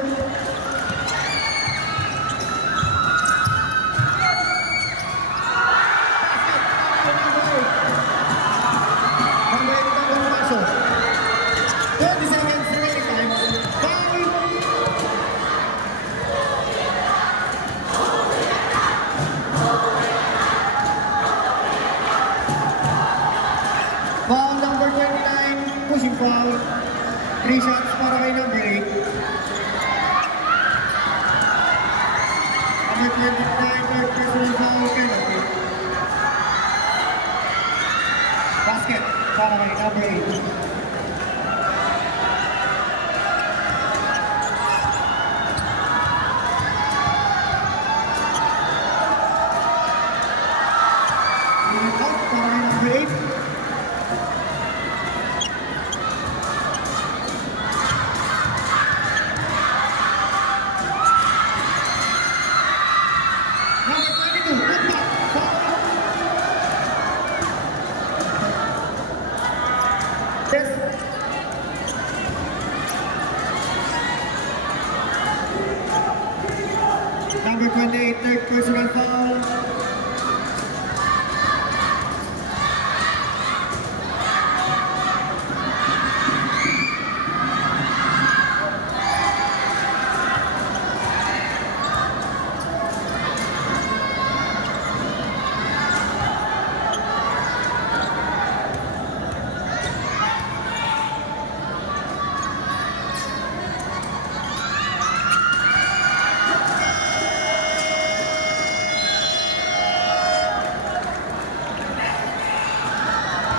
Foul number 29, pushing foul. 3 shots para kay number 8. Number 29, third personal foul penalty. Basket para kay number 8. Number 28, third personal foul.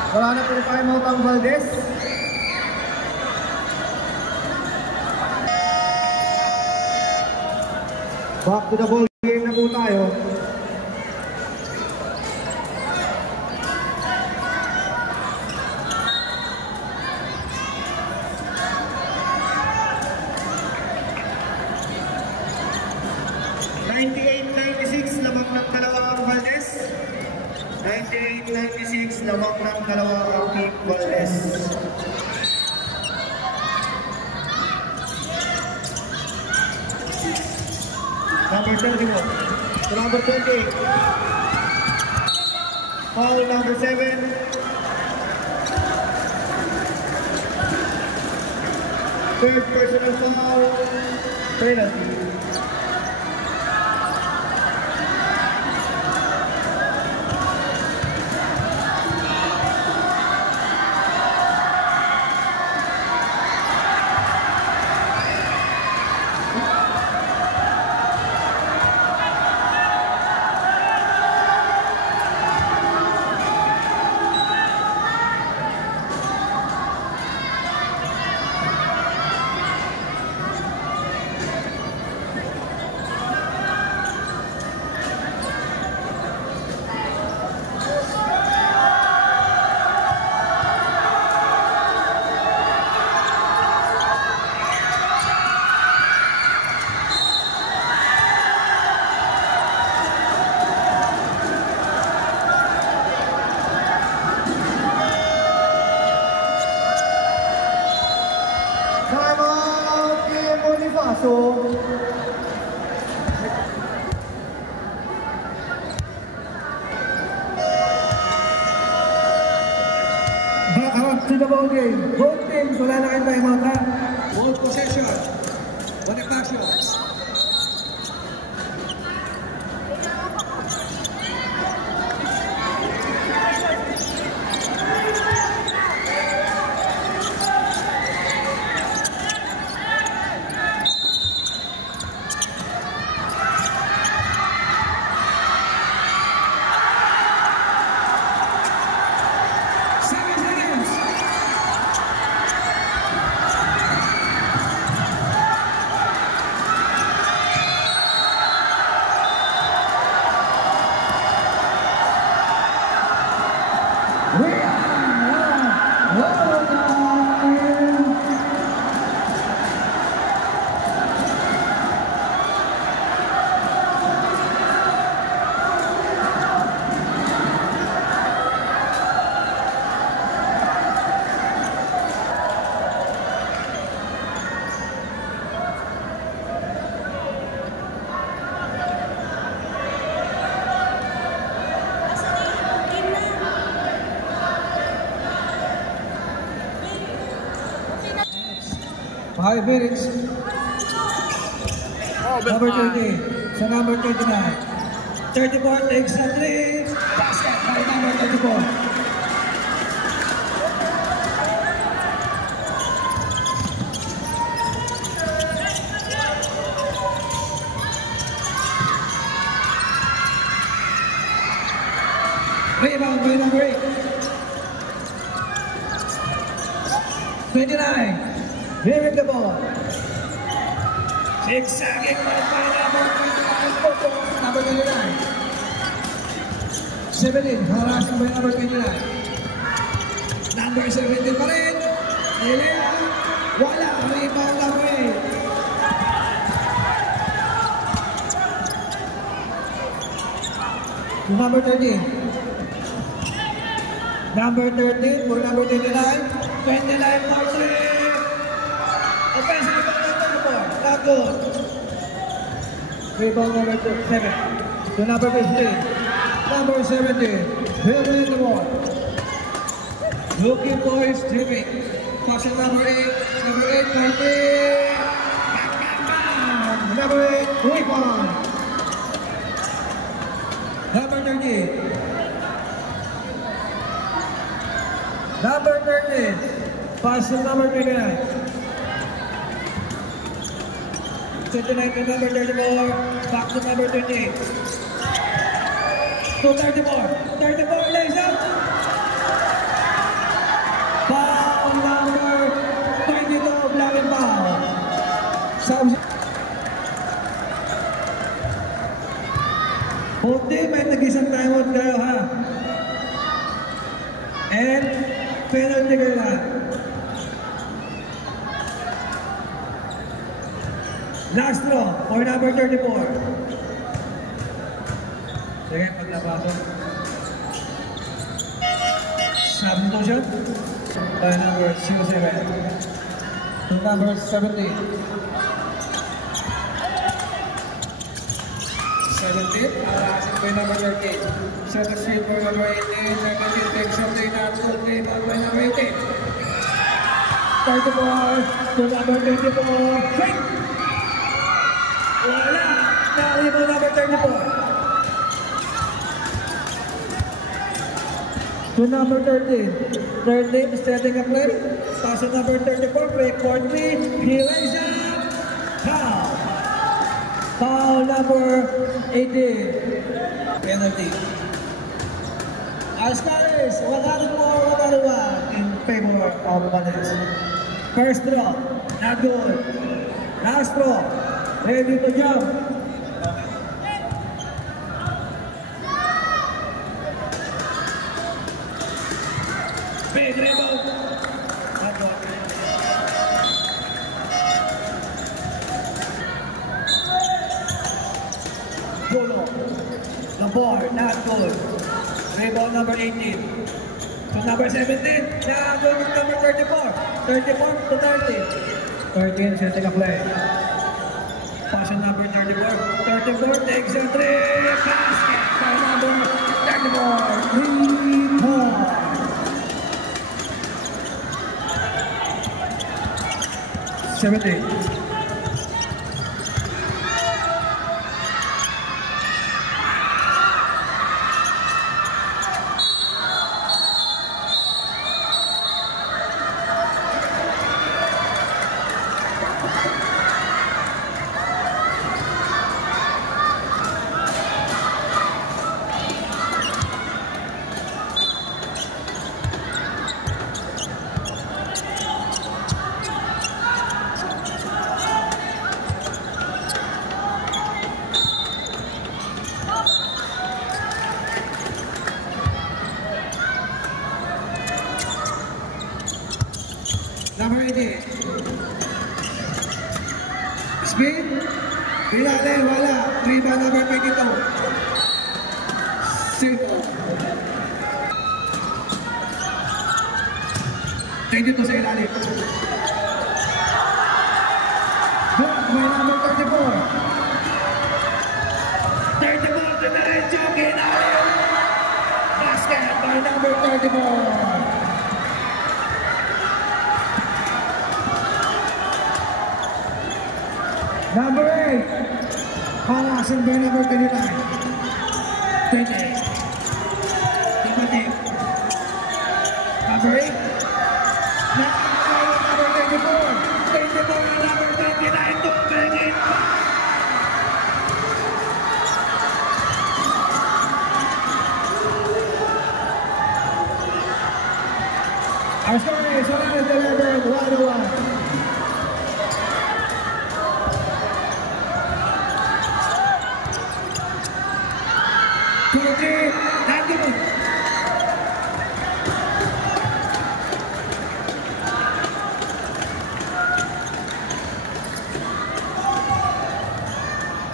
Wala na po timeout ang Valdez. Back to the ball game na po tayo. Lamang ng dalawa ang Valdez. 98-96, lamang ng dalawa ang Team Valdez. Number 31 to number 28. Foul number 7. Third personal foul. Penalty. the ball game. Both teams, wala na kayong timeout ha. Ball possession. Bonifacio. Five minutes. Number 30. So number 29. 34 takes a three. Basket by number 34. Rebound by number 8. 29. Hearing the ball. Zigzagging by number 29. 17, harassing by number 29. Number 17 pa rin. Nilea. Wala. Rebound number 8. Number 13. Number 13 for number 29. 29 for 3. Offensive rebound number 4. Not good. Rebound number 7. To number 15. Number 17. Building the ball. Looking for his dribbling. Possession number 8. Number 8 for 3. Number 8. Rebound. Number 13. Number 13. Possession number 29. 29 to number 34, back to number 28. To 34, 34 lays up. Foul number 22, blocking foul. Buti may nag-isang timeout kayo ha. And penalty kayo lahat. Last throw for number 34. Sige, paglabasok. Substitution by number 07 to number 17. 17, harassing by number 13. Set the screen for number 18. 17 takes something not good. Game out by number 18. 34 to number 24. Quick! Wala! Nakalimang number 34. To number 13. 13 setting a play. Pass to number 34. Play court 3. He lays up. Foul. Foul number 18. Penalty. Ascaris, 101 in favor of Vanes. First throw. Not good. Last throw. Ready to jump. Big rebound. Polo. The board, not good. Rebound number 18. To number 17. Not good to number 34. 34 to 30. 13 setting a play. Possession number 34. 34 takes a three. Basket by number 34. 3 points. 17. Number 18. Speed. Pinali, wala. Rebound number 22. Silko. 22 sa ilalim. Block by number 34. 34 to diretso. Kinalim. Basket by number 34. Number 8, Palasan by number 29. 28. Timothy. Number 8, number 24. 24 and number 29 to bring it back. Our score is 111-101.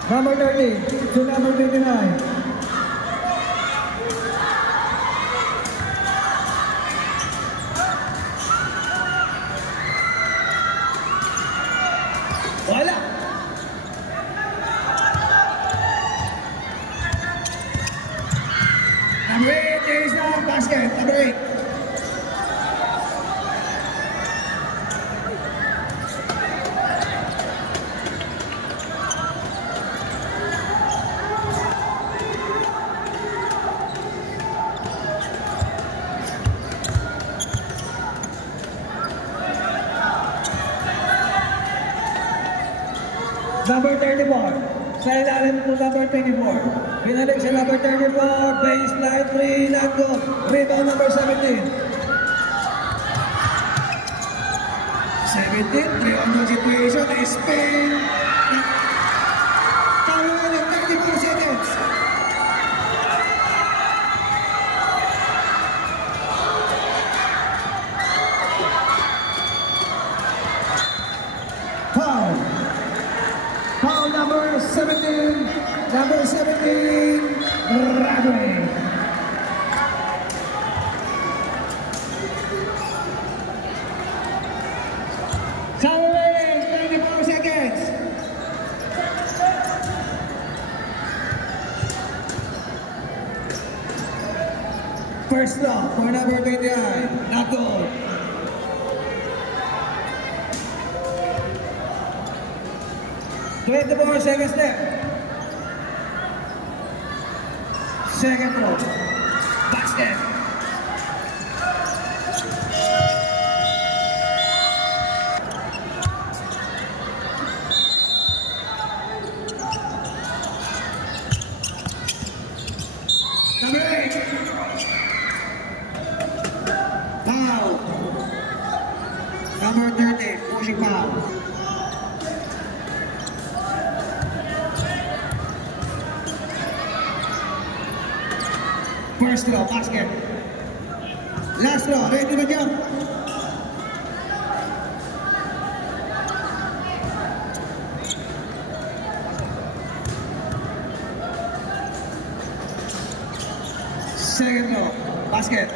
Number 30 to number 29. Wala. Number 8 is the basket. Number 8. Number 34, sa ilalim po number 24. Pinalik sa number 34, baseline 3, not good. Rebound number 17. 17, 3-on-1 situation, spin. Foul in 34 seconds. Foul. Foul number 17, Bradley. Time remaining, 24 seconds. First lock for number 29, not good. More seconds left. Second row. Basket. Number 8. Foul. Number 30. Pushing foul. First row, basket. Last row, ready to jump. Second row, basket.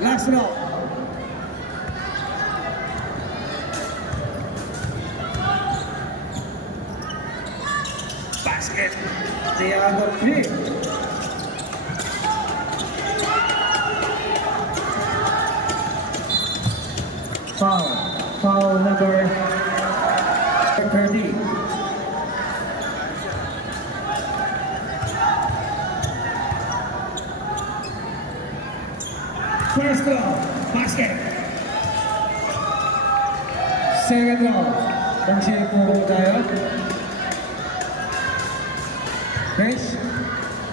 Last row. Basket. The other three. foul number 30. First row, basket. Second row, mag-shake po tayo.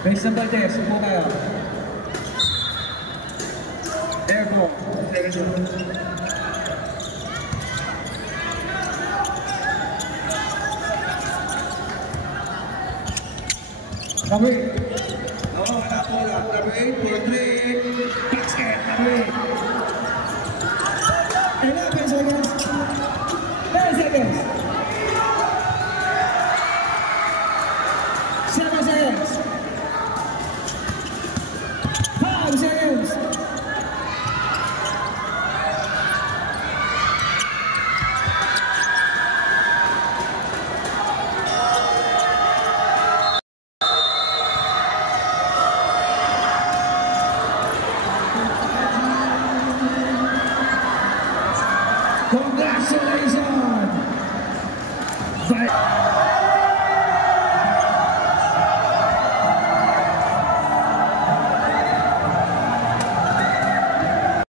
Base ng Valdez, upo kayo. Air ball, second row. Number 8. Oo, anak po lang. Number 8, for 3. Basket, number 8. 11 seconds. 10 seconds. 7 seconds. 5 seconds. Congratulations!